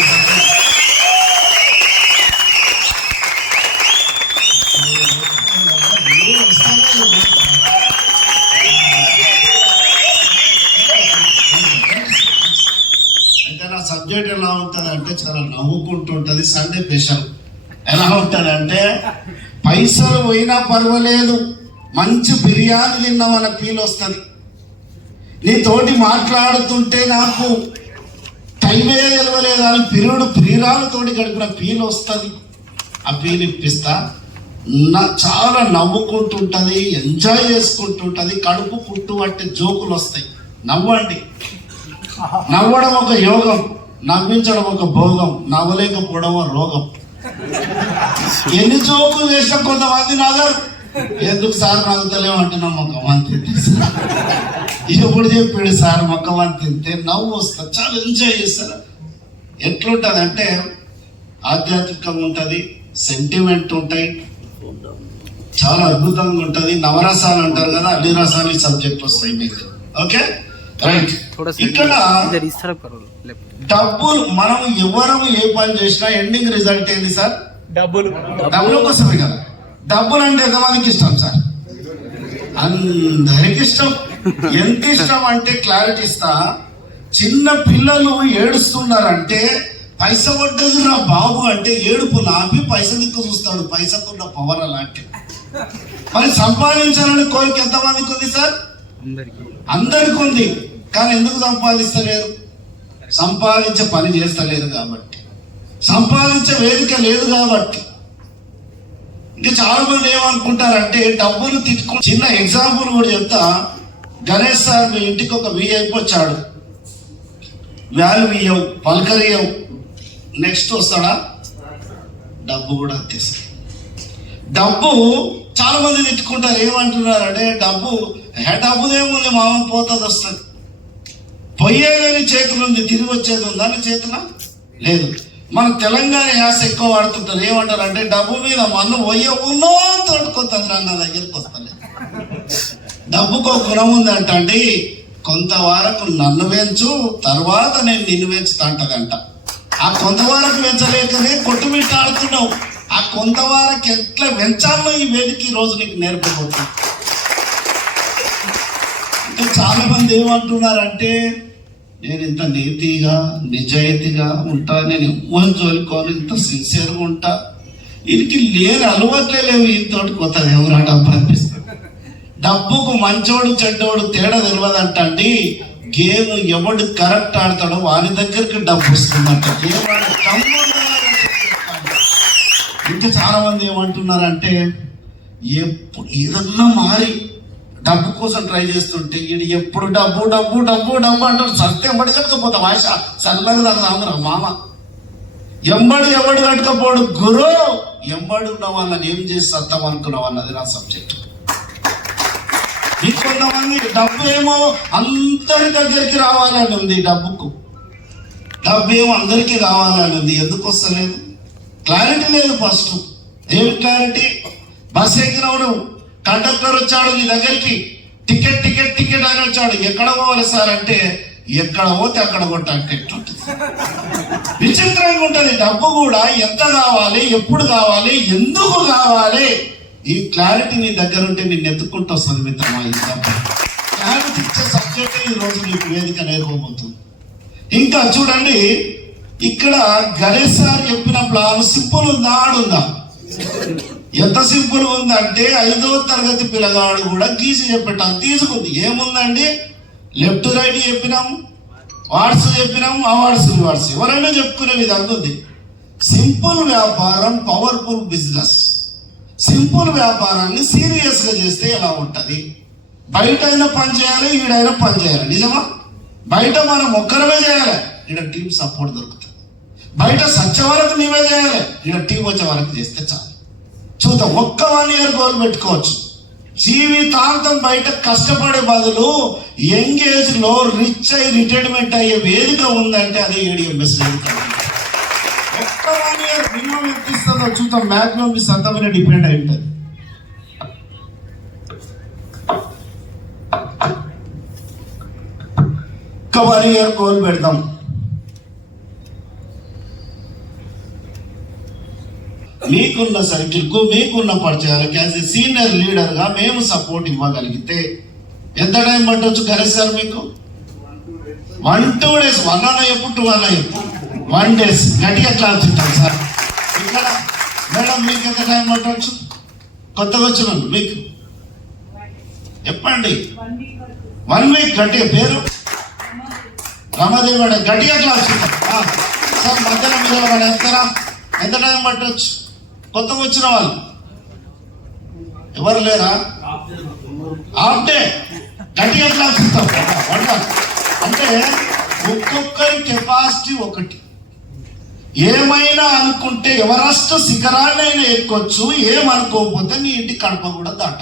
అయితే నా సబ్జెక్ట్ ఎలా ఉంటుంది అంటే చాలా నవ్వుకుంటుంటది. సండే స్పెషల్ ఎలా ఉంటుంది అంటే, పైసలు పోయినా పర్వాలేదు, మంచి బిర్యానీ తిన్నామన్న ఫీల్ వస్తుంది. నీతోటి మాట్లాడుతుంటే నాకు టైమే తెలియలేదు అని ప్రియురాలతోటి గడిపిన ఫీల్ వస్తుంది. ఆ ఫీల్ ఇప్పిస్తా. చాలా నవ్వుకుంటుంటది, ఎంజాయ్ చేసుకుంటుంటది. కడుపు కుట్టు పట్టే జోకులు వస్తాయి. నవ్వండి. నవ్వడం ఒక యోగం, నవ్వించడం ఒక భోగం, నవ్వలేకపోవడం రోగం. ఎన్ని జోకులు చేసిన కొంతమంది నగరు, ఎందుకు సార్ నవ్వుతలేము అంటే నా మొక్కమని తింటే ఎప్పుడు చెప్పాడు సార్ మొక్కమని తింటే నవ్వు వస్తుంది. చాలా ఎంజాయ్ చేస్తారు. ఎట్లుంటుంది అంటే ఆధ్యాత్మికంగా ఉంటుంది, సెంటిమెంట్ ఉంటాయి, చాలా అద్భుతంగా ఉంటుంది. నవరసాలు అంటారు కదా, అన్ని రసాలు సబ్జెక్ట్ వస్తాయి మీకు. Okay right. ఇక్కడ డబ్బులు మనం ఎవరం ఏ పని చేసినా ఎండింగ్ రిజల్ట్ ఏంది సార్? డబ్బుల కోసమే కదా. డబ్బులు అంటే ఎంతమందికి ఇష్టం సార్? అందరికి ఇష్టం. ఎంత ఇష్టం అంటే క్లారిటీ ఇస్తా. చిన్న పిల్లలు ఏడుస్తున్నారంటే పైస పడ్డది రా బాబు అంటే ఏడుపు నాపి పైస దిక్కు చూస్తాడు. పైసకున్న పవర్ అలాంటి. మరి సంపాదించాలని కోరిక ఎంతమందికి ఉంది సార్? అందరికి ఉంది. కానీ ఎందుకు సంపాదిస్తలేరు? సంపాదించే పని చేస్తలేరు కాబట్టి, సంపాదించే వేదిక లేదు కాబట్టి. ఇంకా చాలా మంది ఏమనుకుంటారంటే డబ్బులు తిట్టుకు. చిన్న ఎగ్జాంపుల్ కూడా చెప్తా. గణేష్ సార్ మీ ఇంటికి ఒక VIP వచ్చాడు, వాల్యూ ఇయ్యవు, పలకరియవు, నెక్స్ట్ వస్తాడా? డబ్బు కూడా తీస్తాడు. డబ్బు చాలా మంది తిట్టుకుంటారు. ఏమంటున్నారంటే డబ్బుదేముంది మామ, పోతుంది వస్తుంది. పోయేదని చేతులు ఉంది, తిరిగి వచ్చేది ఉందా అని చేతుల లేదు. మన తెలంగాణ యాస ఎక్కువ వాడుతుంటారు. ఏమంటారు అంటే డబ్బు మీద మన్ను పోయే ఉన్నో తోడుకొస్తుంది నా దగ్గరికి వస్తలే. డబ్బుకు ఒక గుణం ఉందంట అండి, కొంత వరకు నన్ను పెంచు, తర్వాత నేను నిన్ను పెంచుతా అంటదంట. ఆ కొంత వరకు పెంచలేకనే కొట్టుమిట్టాడుతున్నావు. ఆ కొంత వరకు ఎట్లా పెంచాలో ఈ వేదిక ఈ రోజు నీకు నేర్పబోతుంది. అంటే చాలా మంది ఏమంటున్నారంటే, నేను ఇంత నీతిగా నిజాయితీగా ఉంటా, నేను ఎవ్వని జోలుకోను, ఇంత సిన్సియర్గా ఉంటా, వీరికి లేని అలవాట్లే లేవు, ఈతోటి కొత్తది ఎవరా డబ్బు అనిపిస్తుంది. డబ్బుకు మంచోడు చెడ్డోడు తేడా తెలియదంట అండి. గేమ్ ఎవడు కరెక్ట్ ఆడతాడో వాని దగ్గరికి డబ్బు వస్తుందంట. గేమ్ ఇంకా చాలా మంది ఏమంటున్నారంటే, ఎప్పుడు ఏదన్నా మారి డబ్బు కోసం ట్రై చేస్తుంటే వీడు ఎప్పుడు డబ్బు డబ్బు డబ్బు డబ్బు అంటారు. సత్యం ఎంబడి కట్టుకపోతా భాష చల్లగా తగ్గ మామ. ఎవడు కట్టుకపోడు గురు. ఎంబడి ఉన్న వాళ్ళని ఏం చేసి సత్తం అనుకున్నావు అన్నది నా సబ్జెక్ట్. ఇంకొంతమంది డబ్బు ఏమో అందరి దగ్గరికి రావాలని ఉంది. డబ్బు ఏమో అందరికీ రావాలని ఉంది. ఎందుకు వస్తలేదు? క్లారిటీ లేదు. ఫస్ట్ ఏమి క్లారిటీ? బస్ ఎక్కినవుడు కండక్టర్ వచ్చాడు నీ దగ్గరికి, టికెట్ టికెట్ టికెట్ అని వచ్చాడు. ఎక్కడ పోవాలి సార్ అంటే, ఎక్కడ పోతే అక్కడ కొట్టాలి. విచిత్రంగా ఉంటది. డబ్బు కూడా ఎంత కావాలి, ఎప్పుడు కావాలి, ఎందుకు కావాలి, ఈ క్లారిటీ నీ దగ్గర ఉంటే నేను ఎత్తుకుంటూ వస్తుంది మిత్రమా. ఈ క్లారిటీ ఇచ్చే సబ్జెక్ట్ ఈ రోజు మీకు వేదిక నేర్పబోతుంది. ఇంకా చూడండి, ఇక్కడ గణేష్ సార్ చెప్పిన ప్లాన్ సింపుల్ ఉందా, ఆడుందా? ఎంత సింపుల్ ఉందంటే 5వ తరగతి పిల్లగాడు కూడా గీసి చెప్పేటాం తీసుకుంది. ఏముందండి, లెఫ్ట్ రైట్ చెప్పినాం, వాట్స్ చెప్పినాం, అవార్డ్స్ రివార్డ్స్ ఎవరైనా చెప్పుకునే విధంగా ఉంది. సింపుల్ వ్యాపారం పవర్ఫుల్ బిజినెస్. సింపుల్ వ్యాపారాన్ని సీరియస్ గా చేస్తే ఎలా ఉంటది? బయట అయినా పని చేయాలి, ఈడైనా పని చేయాలి. నిజమా? బయట మనం ఒక్కరమే చేయాలి, ఈడ టీం సపోర్ట్ దొరుకుతుంది. బయట సచ్చే వరకు నీవే చేయాలి, ఈడ టీం వచ్చే వరకు చేస్తే చాలు. చూద్దాం, ఒక్క 1 year గోల్ పెట్టుకోవచ్చు. జీవితాంతం బయట కష్టపడే బదులు యంగ్ ఏజ్ లో రిచ్ అయి రిటైర్మెంట్ అయ్యే వేదిక ఉందంటే అదే ADMS వేదిక. ఒక్క 1 year మినిమం ఎంత ఇస్తుందో చూద్దాం. మ్యాక్సిమం మీ సొంత మీద డిపెండ్ అయి ఉంటుంది. ఒక్క 1 year గోల్ పెడతాం. మీకున్న సర్కిల్కు, మీకున్న పరిచయాలకు యాజ్ ఏ సీనియర్ లీడర్ గా మేము సపోర్ట్ ఇవ్వగలిగితే ఎంత టైం పట్టవచ్చు గణేష్ సార్ మీకు? 1-2 days. 1 అన్న ఎప్పుడు 2 అన్న ఎప్పుడు 1 days గట్టిగా క్లాస్ ఇస్తాం సార్. ఇక్కడ మేడం మీకు ఎంత టైం పట్టవచ్చు? కొత్తగా వచ్చిన మీకు చెప్పండి. 1 week గట్టిగా. పేరు రమాదేవి మేడం. గట్టిగా క్లాస్ ఇస్తాం సార్. మధ్యాహ్నం మీద ఎంతరా, ఎంత టైం పట్టవచ్చు? కొత్తగా వచ్చిన వాళ్ళు ఎవరు లేరా? హాఫ్ డే గట్టిగా క్లాస్ ఇస్తాం. అంటే ఒక్కొక్కరి కెపాసిటీ ఒకటి. ఏమైనా అనుకుంటే ఎవరెస్ట్ శిఖరాన్నైనా ఎక్కొచ్చు, ఏమనుకోకపోతే నీ ఇంటి కడప కూడా దాట.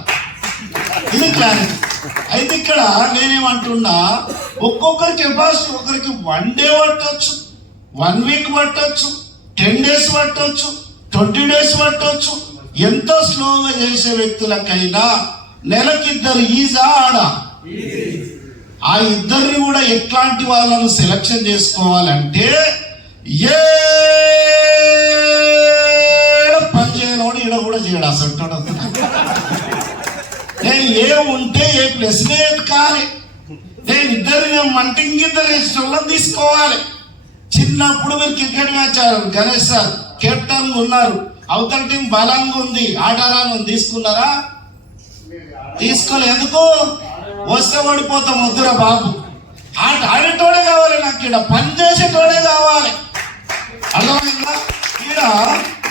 ఇది క్లారిటీ. అయితే ఇక్కడ నేనేమంటున్నా, ఒక్కొక్కరి కెపాసిటీ ఒకరికి 1 day పట్టవచ్చు, 1 week పట్టవచ్చు, 10 days పట్టవచ్చు, 20 days పట్టవచ్చు. ఎంతో స్లోగా చేసే వ్యక్తులకైనా నెలకి 2 ఈజా ఆడా. ఆ 2 కూడా ఎట్లాంటి వాళ్ళను సెలక్షన్ చేసుకోవాలంటే, ఏ పని చేయనోడు ఈడ కూడా చేయడు అసలు. నేను ఏ ఉంటే ఏ ప్లస్ లేదు కానీ నేను 2 మంటింగిద్దరు ఇష్టంలో తీసుకోవాలి. చిన్నప్పుడు మీరు క్రికెట్ మ్యాచ్ ఆడారు, గణేష్ సార్ కెప్టెన్ ఉన్నారు, అవతల టీం బలంగా ఉంది, ఆడాలని తీసుకున్నారా? తీసుకోలే. ఎందుకు? వస్తే ఓడిపోతాం, వద్దురా బాబు. ఆట ఆడేటోడే కావాలి నాకు, ఇక్కడ పని చేసేటోడే కావాలి. అర్థమైందా? ఇక్కడ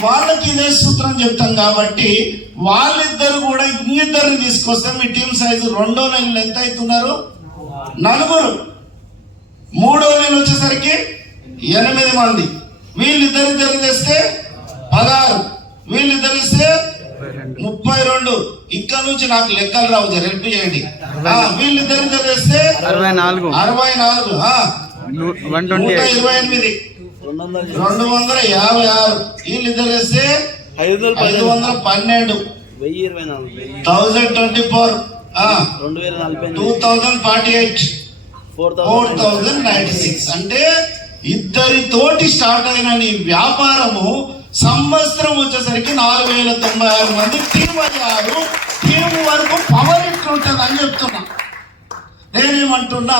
వాళ్ళకి ఇదే సూత్రం చెప్తాం కాబట్టి వాళ్ళిద్దరు కూడా ఇన్నిద్దరిని తీసుకొస్తే మీ టీం సైజు 2వ నెలలు ఎంత అవుతున్నారు? 4. 3వ నెల వచ్చేసరికి 8 మంది. వీళ్ళిద్దరిద్దరు తెస్తే 16, వీళ్ళిద్దరు ఇస్తే 32. ఇక్కడ నుంచి నాకు లెక్కలు రావు, హెల్ప్ చేయండి. వీళ్ళిద్దరిద్దరు తెస్తే 64, 128, 256. వీళ్ళిద్దరు వేస్తే 512, 1024, 2048, 4096. అంటే ఇద్దరితోటి స్టార్ట్ అయిన నీ వ్యాపారము సంవత్సరం వచ్చేసరికి 4096 మంది టీం అయ్యారు. టీం వరకు పవర్ ఎట్లుంటుంది అని చెప్తున్నా. నేనేమంటున్నా,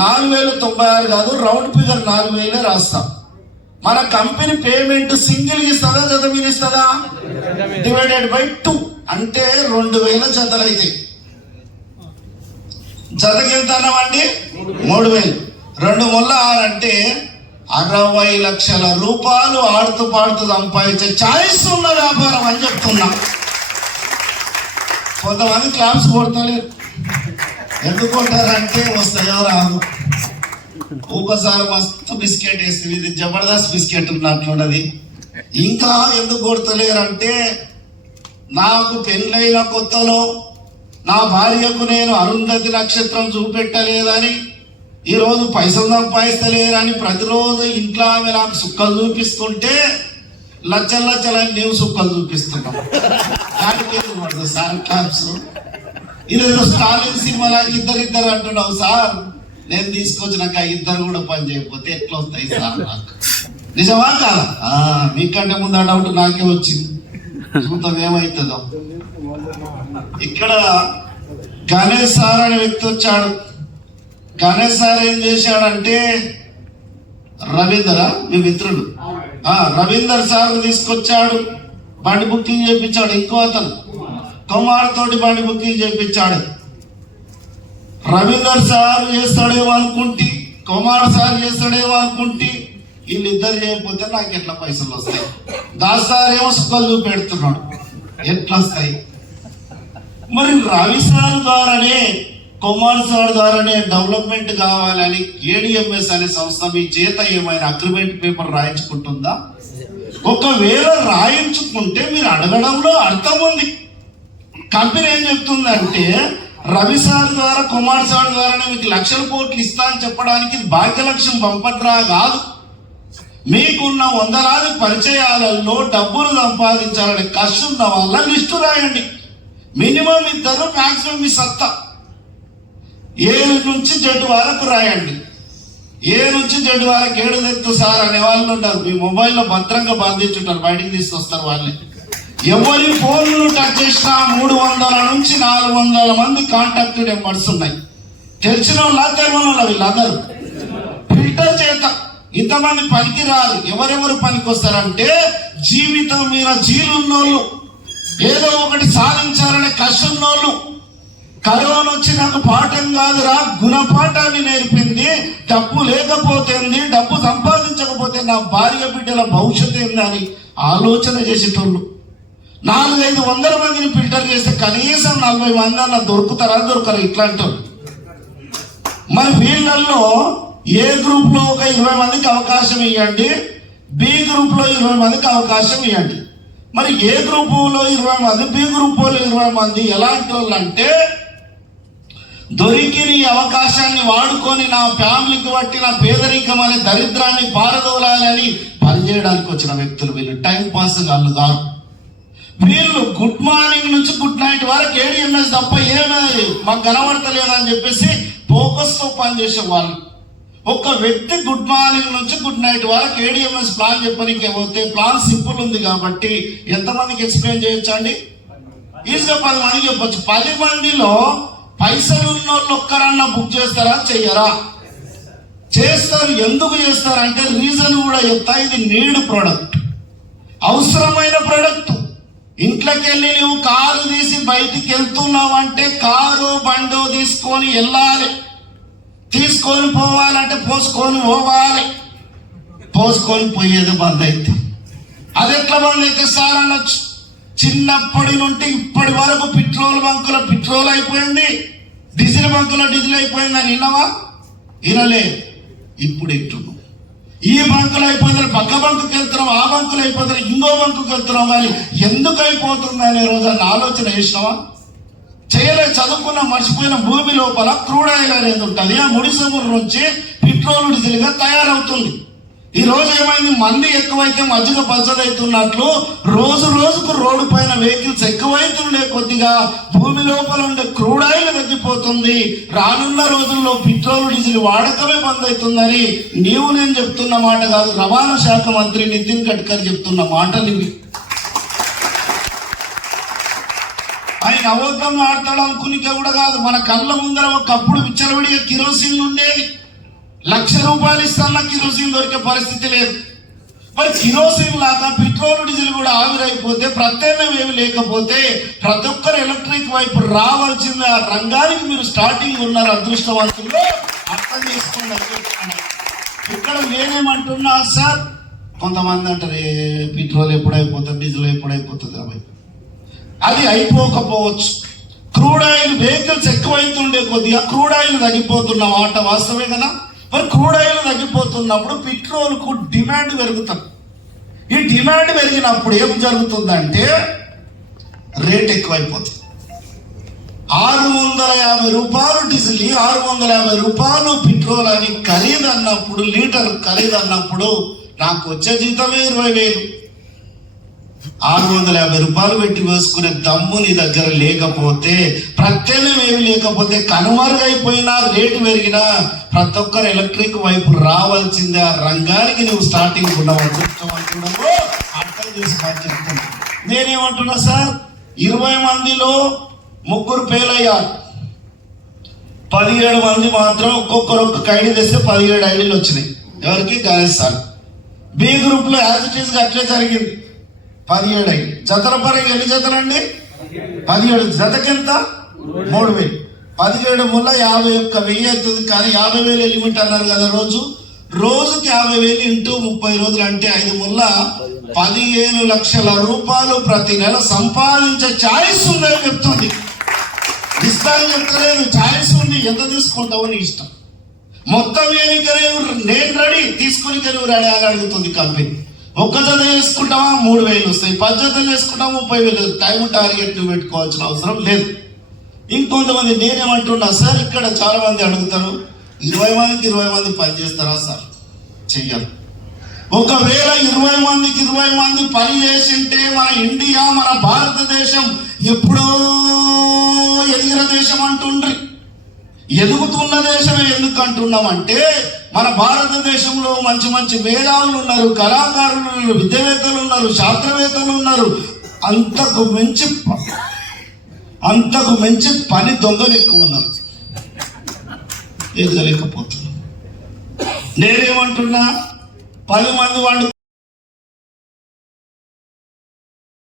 4096 కాదు, రౌండ్ ఫిగర్ 4000 రాస్తా. మన కంపెనీ పేమెంట్ సింగిల్ ఇస్తుందా, జత మీద ఇస్తుందా? డివైడెడ్ బై 2 అంటే 2000 జతలు అయితే జతకి ఎంత అన్నామండి? 3000. 2 ముళ్ళ 6 అంటే 60 లక్షల రూపాయలు ఆడుతూ పాడుతూ సంపాదించే ఛాయిస్ ఉన్న వ్యాపారం అని చెప్తున్నా. కొంతమంది క్లాప్స్ కొడతలేరు. ఎందుకు కొట్టారంటే వస్తాయో రాదు. ఒకసారి మస్తు బిస్కెట్ వేస్తుంది, ఇది జబర్దస్త్ బిస్కెట్ ఉన్నట్లున్నది. ఇంకా ఎందుకు కొడతలేరంటే, నాకు పెళ్ళైన కొత్తలో నా భార్యకు నేను అరుంధతి నక్షత్రం చూపెట్టలేదని, ఈరోజు పైసలు సంపాదిస్తలేరని ప్రతిరోజు ఇంట్లో ఆమె నాకు సుక్కలు చూపిస్తుంటే లచ్చలు లచ్చలని నీవు సుక్కలు చూపిస్తున్నాం. దానికి సార్ క్లాప్స్. ఇదేదో స్టాలిన్ సినిమాలాగా ఇద్దరిద్దరు అంటున్నావు సార్. నేను తీసుకొచ్చినాక ఇద్దరు కూడా పని చేయకపోతే ఎట్లా వస్తాయి సార్ నాకు? నిజమా కాదా? మీకంటే ముందు ఆ డౌట్ నాకే వచ్చింది. చూద్దాం ఏమవుతుందో. ఇక్కడ గణేష్ సార్ అనే వ్యక్తి వచ్చాడు. గణేష్ సార్ ఏం చేశాడంటే, రవీందర్ మీ మిత్రుడు రవీందర్ సార్ తీసుకొచ్చాడు, బండి బుకింగ్ చేయించాడు. ఇంకో అతను కుమార్ తోటి బండి బుకింగ్ చేయించాడు. రవీందర్ సార్ చేస్తాడేమో అనుకుంటే, కుమార్ సార్ చేస్తాడేమో అనుకుంటే, వీళ్ళిద్దరు చేయకపోతే నాకు ఎట్లా పైసలు వస్తాయి? దాస్ సార్ ఏమో సుఖాలు చూపెడుతున్నాడు, ఎట్లా వస్తాయి? మరి రవి సార్ ద్వారానే, కుమార్ సార్ ద్వారానే డెవలప్మెంట్ కావాలని ఏడిఎంఎస్ అనే సంస్థ మీ చేత ఏమైనా అగ్రిమెంట్ పేపర్ రాయించుకుంటుందా? ఒకవేళ రాయించుకుంటే మీరు అడగడంలో అర్థం ఉంది. కంపెనీ ఏం చెప్తుందంటే, రవి సార్ ద్వారా కుమార్ సార్ ద్వారానే మీకు లక్షల కోట్లు ఇస్తా అని చెప్పడానికి భాగ్యలక్ష్యం పంపట్రా కాదు. మీకున్న వందలాది పరిచయాలలో డబ్బులు సంపాదించాలని కష్టం ఉన్న వాళ్ళ లిస్టు రాయండి. మినిమం ఇద్దరు, మాక్సిమం మీ సత్తా. ఏ నుంచి జెడ్ వరకు రాయండి. ఏ నుంచి జెడ్ వరకు 7 ఎత్తు సార్ అనే వాళ్ళు ఉంటారు. మీ మొబైల్లో భద్రంగా బంధించుంటారు, బయటికి తీసుకొస్తారు వాళ్ళే. ఎవరి ఫోన్లు టచ్ చేసినా 300 నుంచి 400 మంది కాంటాక్ట్ నెంబర్స్ ఉన్నాయి. తెలిసిన వాళ్ళ తెలియని వాళ్ళ వీళ్ళందరూ ఫిల్టర్ చేత ఇంతమంది పనికి రాదు. ఎవరెవరు పనికి వస్తారంటే, జీవితం మీద జీలున్నోళ్ళు, ఏదో ఒకటి సాధించాలనే కష్టన్నోళ్ళు. కరోనా వచ్చి నాకు పాఠం కాదురా, గుణపాఠాన్ని నేర్పింది. డబ్బు లేకపోతేంది, డబ్బు సంపాదించకపోతే నా భార్య బిడ్డల భవిష్యత్తు ఏందని ఆలోచన చేసేటోళ్ళు. 400-500 మందిని ఫిల్టర్ చేస్తే కనీసం 40 మంది అన్న దొరుకుతారా? దొరకరు ఇట్లాంటి. మరి వీళ్ళల్లో ఏ గ్రూప్ లో ఒక 20 మందికి అవకాశం ఇవ్వండి, బి గ్రూప్ లో 20 మందికి అవకాశం ఇవ్వండి. మరి ఏ గ్రూప్ లో 20 మంది, బి గ్రూప్ లో 20 మంది ఎలాంటి వాళ్ళు అంటే, దొరికిన ఈ అవకాశాన్ని వాడుకొని నా ఫ్యామిలీకి పట్టిన పేదరికం అనే దరిద్రాన్ని పారదోలాలని పనిచేయడానికి వచ్చిన వ్యక్తులు. వీళ్ళు టైం పాస్ వాళ్ళు కాదు. వీళ్ళు గుడ్ మార్నింగ్ నుంచి గుడ్ నైట్ వరకు ఏడిఎంఎస్ తప్ప ఏమీ మాకు కనబడతలేదని చెప్పేసి ఫోకస్ తో పనిచేసే వాళ్ళు. ఒక వ్యక్తి గుడ్ మార్నింగ్ నుంచి గుడ్ నైట్ వరకు ఏడిఎంఎస్ ప్లాన్ చెప్పడానికి పోతే, ప్లాన్ సింపుల్ ఉంది కాబట్టి ఎంతమందికి ఎక్స్ప్లెయిన్ చేయొచ్చు అండి? ఈజీగా 10 మందికి చెప్పొచ్చు. 10 మందిలో పైసలు ఉన్న వాళ్ళు ఒక్కరన్నా బుక్ చేస్తారా? చెయ్యరా? చేస్తారు. ఎందుకు చేస్తారంటే రీజన్ కూడా చెప్తా. ఇది నీడ్ ప్రోడక్ట్, అవసరమైన ప్రోడక్ట్. ఇంట్లోకి వెళ్ళి నువ్వు కారు తీసి బయటికి వెళ్తున్నావు అంటే, కారు బండు తీసుకొని వెళ్ళాలి. తీసుకొని పోవాలంటే పోసుకొని పోవాలి. పోసుకొని పోయేది బంద్ అయితే, అది ఎట్లా బంద్ అయితే సార్ అనొచ్చు. చిన్నప్పటి నుండి ఇప్పటి వరకు పెట్రోల్ బంకులో పెట్రోల్ అయిపోయింది, డీజిల్ బంకులో డీజిల్ అయిపోయింది అని విన్నావా? వినలే. ఇప్పుడు ఎట్టున్నావు, ఈ బంకులు అయిపోతారు, పక్క బంకుకి వెళ్తున్నాం, ఆ బంకులు అయిపోతారు, ఇంకో బంకుకి వెళ్తున్నాం. కానీ ఎందుకు అయిపోతుంది అనే రోజు అన్న ఆలోచన చేసినావా? చేయలే. చదువుకున్న మర్చిపోయిన భూమి లోపల క్రూడ్ ఆయిల్ అనేది ఉంటుంది. ఆ ముడి సముద్రం నుంచి పెట్రోల్ డీజిల్ గా తయారవుతుంది. ఈ రోజు ఏమైంది, మంది ఎక్కువైతే మజ్జిగ పచ్చదవుతున్నట్లు రోజు రోజుకు రోడ్డు పైన వెహికల్స్ ఎక్కువైతుండే కొద్దిగా భూమి లోపల ఉండే క్రూడ్ ఆయిల్ తగ్గిపోతుంది. రానున్న రోజుల్లో పెట్రోల్ డీజిల్ వాడకమే బంద్ అవుతుందని నేను చెప్తున్న మాట కాదు, రవాణా శాఖ మంత్రి నితిన్ గడ్కరీ చెప్తున్న మాటలు ఇవి. ఆయన అబద్ధం ఆడతాడు అనుకునికే కూడా కాదు. మన కళ్ళ ముందర ఒకప్పుడు విచ్చలవిడిగా కిరోసిన్ ఉండేది. 1,00,000 రూపాయలు ఇస్తాన్న కిరోసిన్ దొరికే పరిస్థితి లేదు. మరి కిరోసిన్ లాగా పెట్రోల్ డీజిల్ కూడా ఆవిరైపోతే, ప్రత్యామ్నాయం ఏమి లేకపోతే ప్రతి ఒక్కరు ఎలక్ట్రిక్ వైపు రావాల్సింది. ఆ రంగానికి మీరు స్టార్టింగ్ ఉన్నారు, అదృష్టవంతులు. అర్థం చేసుకోండి. ఇక్కడ నేనేమంటున్నా సార్, కొంతమంది అంటారు పెట్రోల్ ఎప్పుడైపోతుంది, డీజిల్ ఎప్పుడైపోతుంది. అది అయిపోకపోవచ్చు. క్రూడ్ ఆయిల్ వెహికల్స్ ఎక్కువైతుండే కొద్దిగా క్రూడ్ ఆయిల్ తగ్గిపోతున్న మాట వాస్తవే కదా. మరి క్రూడ్ ఆయిల్ తగ్గిపోతున్నప్పుడు పెట్రోల్ కు డిమాండ్ పెరుగుతుంది. ఈ డిమాండ్ పెరిగినప్పుడు ఏం జరుగుతుందంటే రేట్ ఎక్కువైపోతుంది. 650 రూపాయలు డీజిల్, 650 రూపాయలు పెట్రోల్ అని ఖరీదు అన్నప్పుడు, లీటర్ ఖరీదు అన్నప్పుడు నాకు వచ్చే జీతమే 20,000. 650 రూపాయలు పెట్టి వేసుకునే దమ్ము నీ దగ్గర లేకపోతే, ప్రత్యేకం ఏమి లేకపోతే, కనుమరుగైపోయినా, రేటు పెరిగినా ప్రతి ఒక్కరు ఎలక్ట్రిక్ వైపు రావాల్సిందే. ఆ రంగానికి నువ్వు స్టార్టింగ్ ఉండవచ్చు అర్థం చేసుకోవాలి చెప్తున్నా. నేనేమంటున్నా సార్, 20 మందిలో 3 ఫెయిల్ అయ్యారు, 17 మంది మాత్రం ఒక్కొక్క ఐడి తెస్తే 17 ఐడీలు వచ్చినాయి. ఎవరికి? గణేష్ సార్. బి గ్రూప్ లో యాజ్ ఇట్ ఈస్ అట్లే జరిగింది. 17 ఐడి జతల పరంగా ఎన్ని జతలండి? 17. జతకెంత? 3000. 17 ముళ్ళ 51,000 అవుతుంది. కానీ 50,000 లిమిట్ అన్నారు కదా. రోజుకి 50,000 ఇంటూ 30 రోజులు అంటే 5 ముళ్ళ 15 లక్షల రూపాయలు ప్రతి నెల సంపాదించే ఛాయిస్ ఉందని చెప్తుంది. ఇస్తాను చెప్తలేదు, ఛాయిస్ ఉంది. ఎంత తీసుకుంటావో నీ ఇష్టం. మొత్తం నేను రెడీ, తీసుకుని నువ్వు రెడీ అని అడుగుతుంది కంపెనీ. ఒక్క జత వేసుకుంటావా 3,000 వస్తాయి, 10 జతలు వేసుకుంటావా 30,000. టైం టార్గెట్ నువ్వు పెట్టుకోవాల్సిన అవసరం లేదు. ఇంకొంతమంది నేనేమంటున్నా సార్, ఇక్కడ చాలా మంది అడుగుతారు, 20 మందికి 20 మంది పని చేస్తారా సార్? చెయ్యరు. ఒకవేళ 20 మందికి 20 మంది పని చేసింటే మన ఇండియా, మన భారతదేశం ఎప్పుడో ఎదిగిన దేశం అంటుండ్రి. ఎదుగుతున్న దేశమే ఎందుకు అంటున్నామంటే, మన భారతదేశంలో మంచి మంచి మేధావులు ఉన్నారు, కళాకారులు ఉన్నారు, విద్యావేత్తలు ఉన్నారు, శాస్త్రవేత్తలు ఉన్నారు. అంతకు మించి పని దొంగలు ఎక్కువ ఉన్నారు. ఎదగలేకపోతున్నారు. నేనేమంటున్నా, 10 మంది వాళ్ళు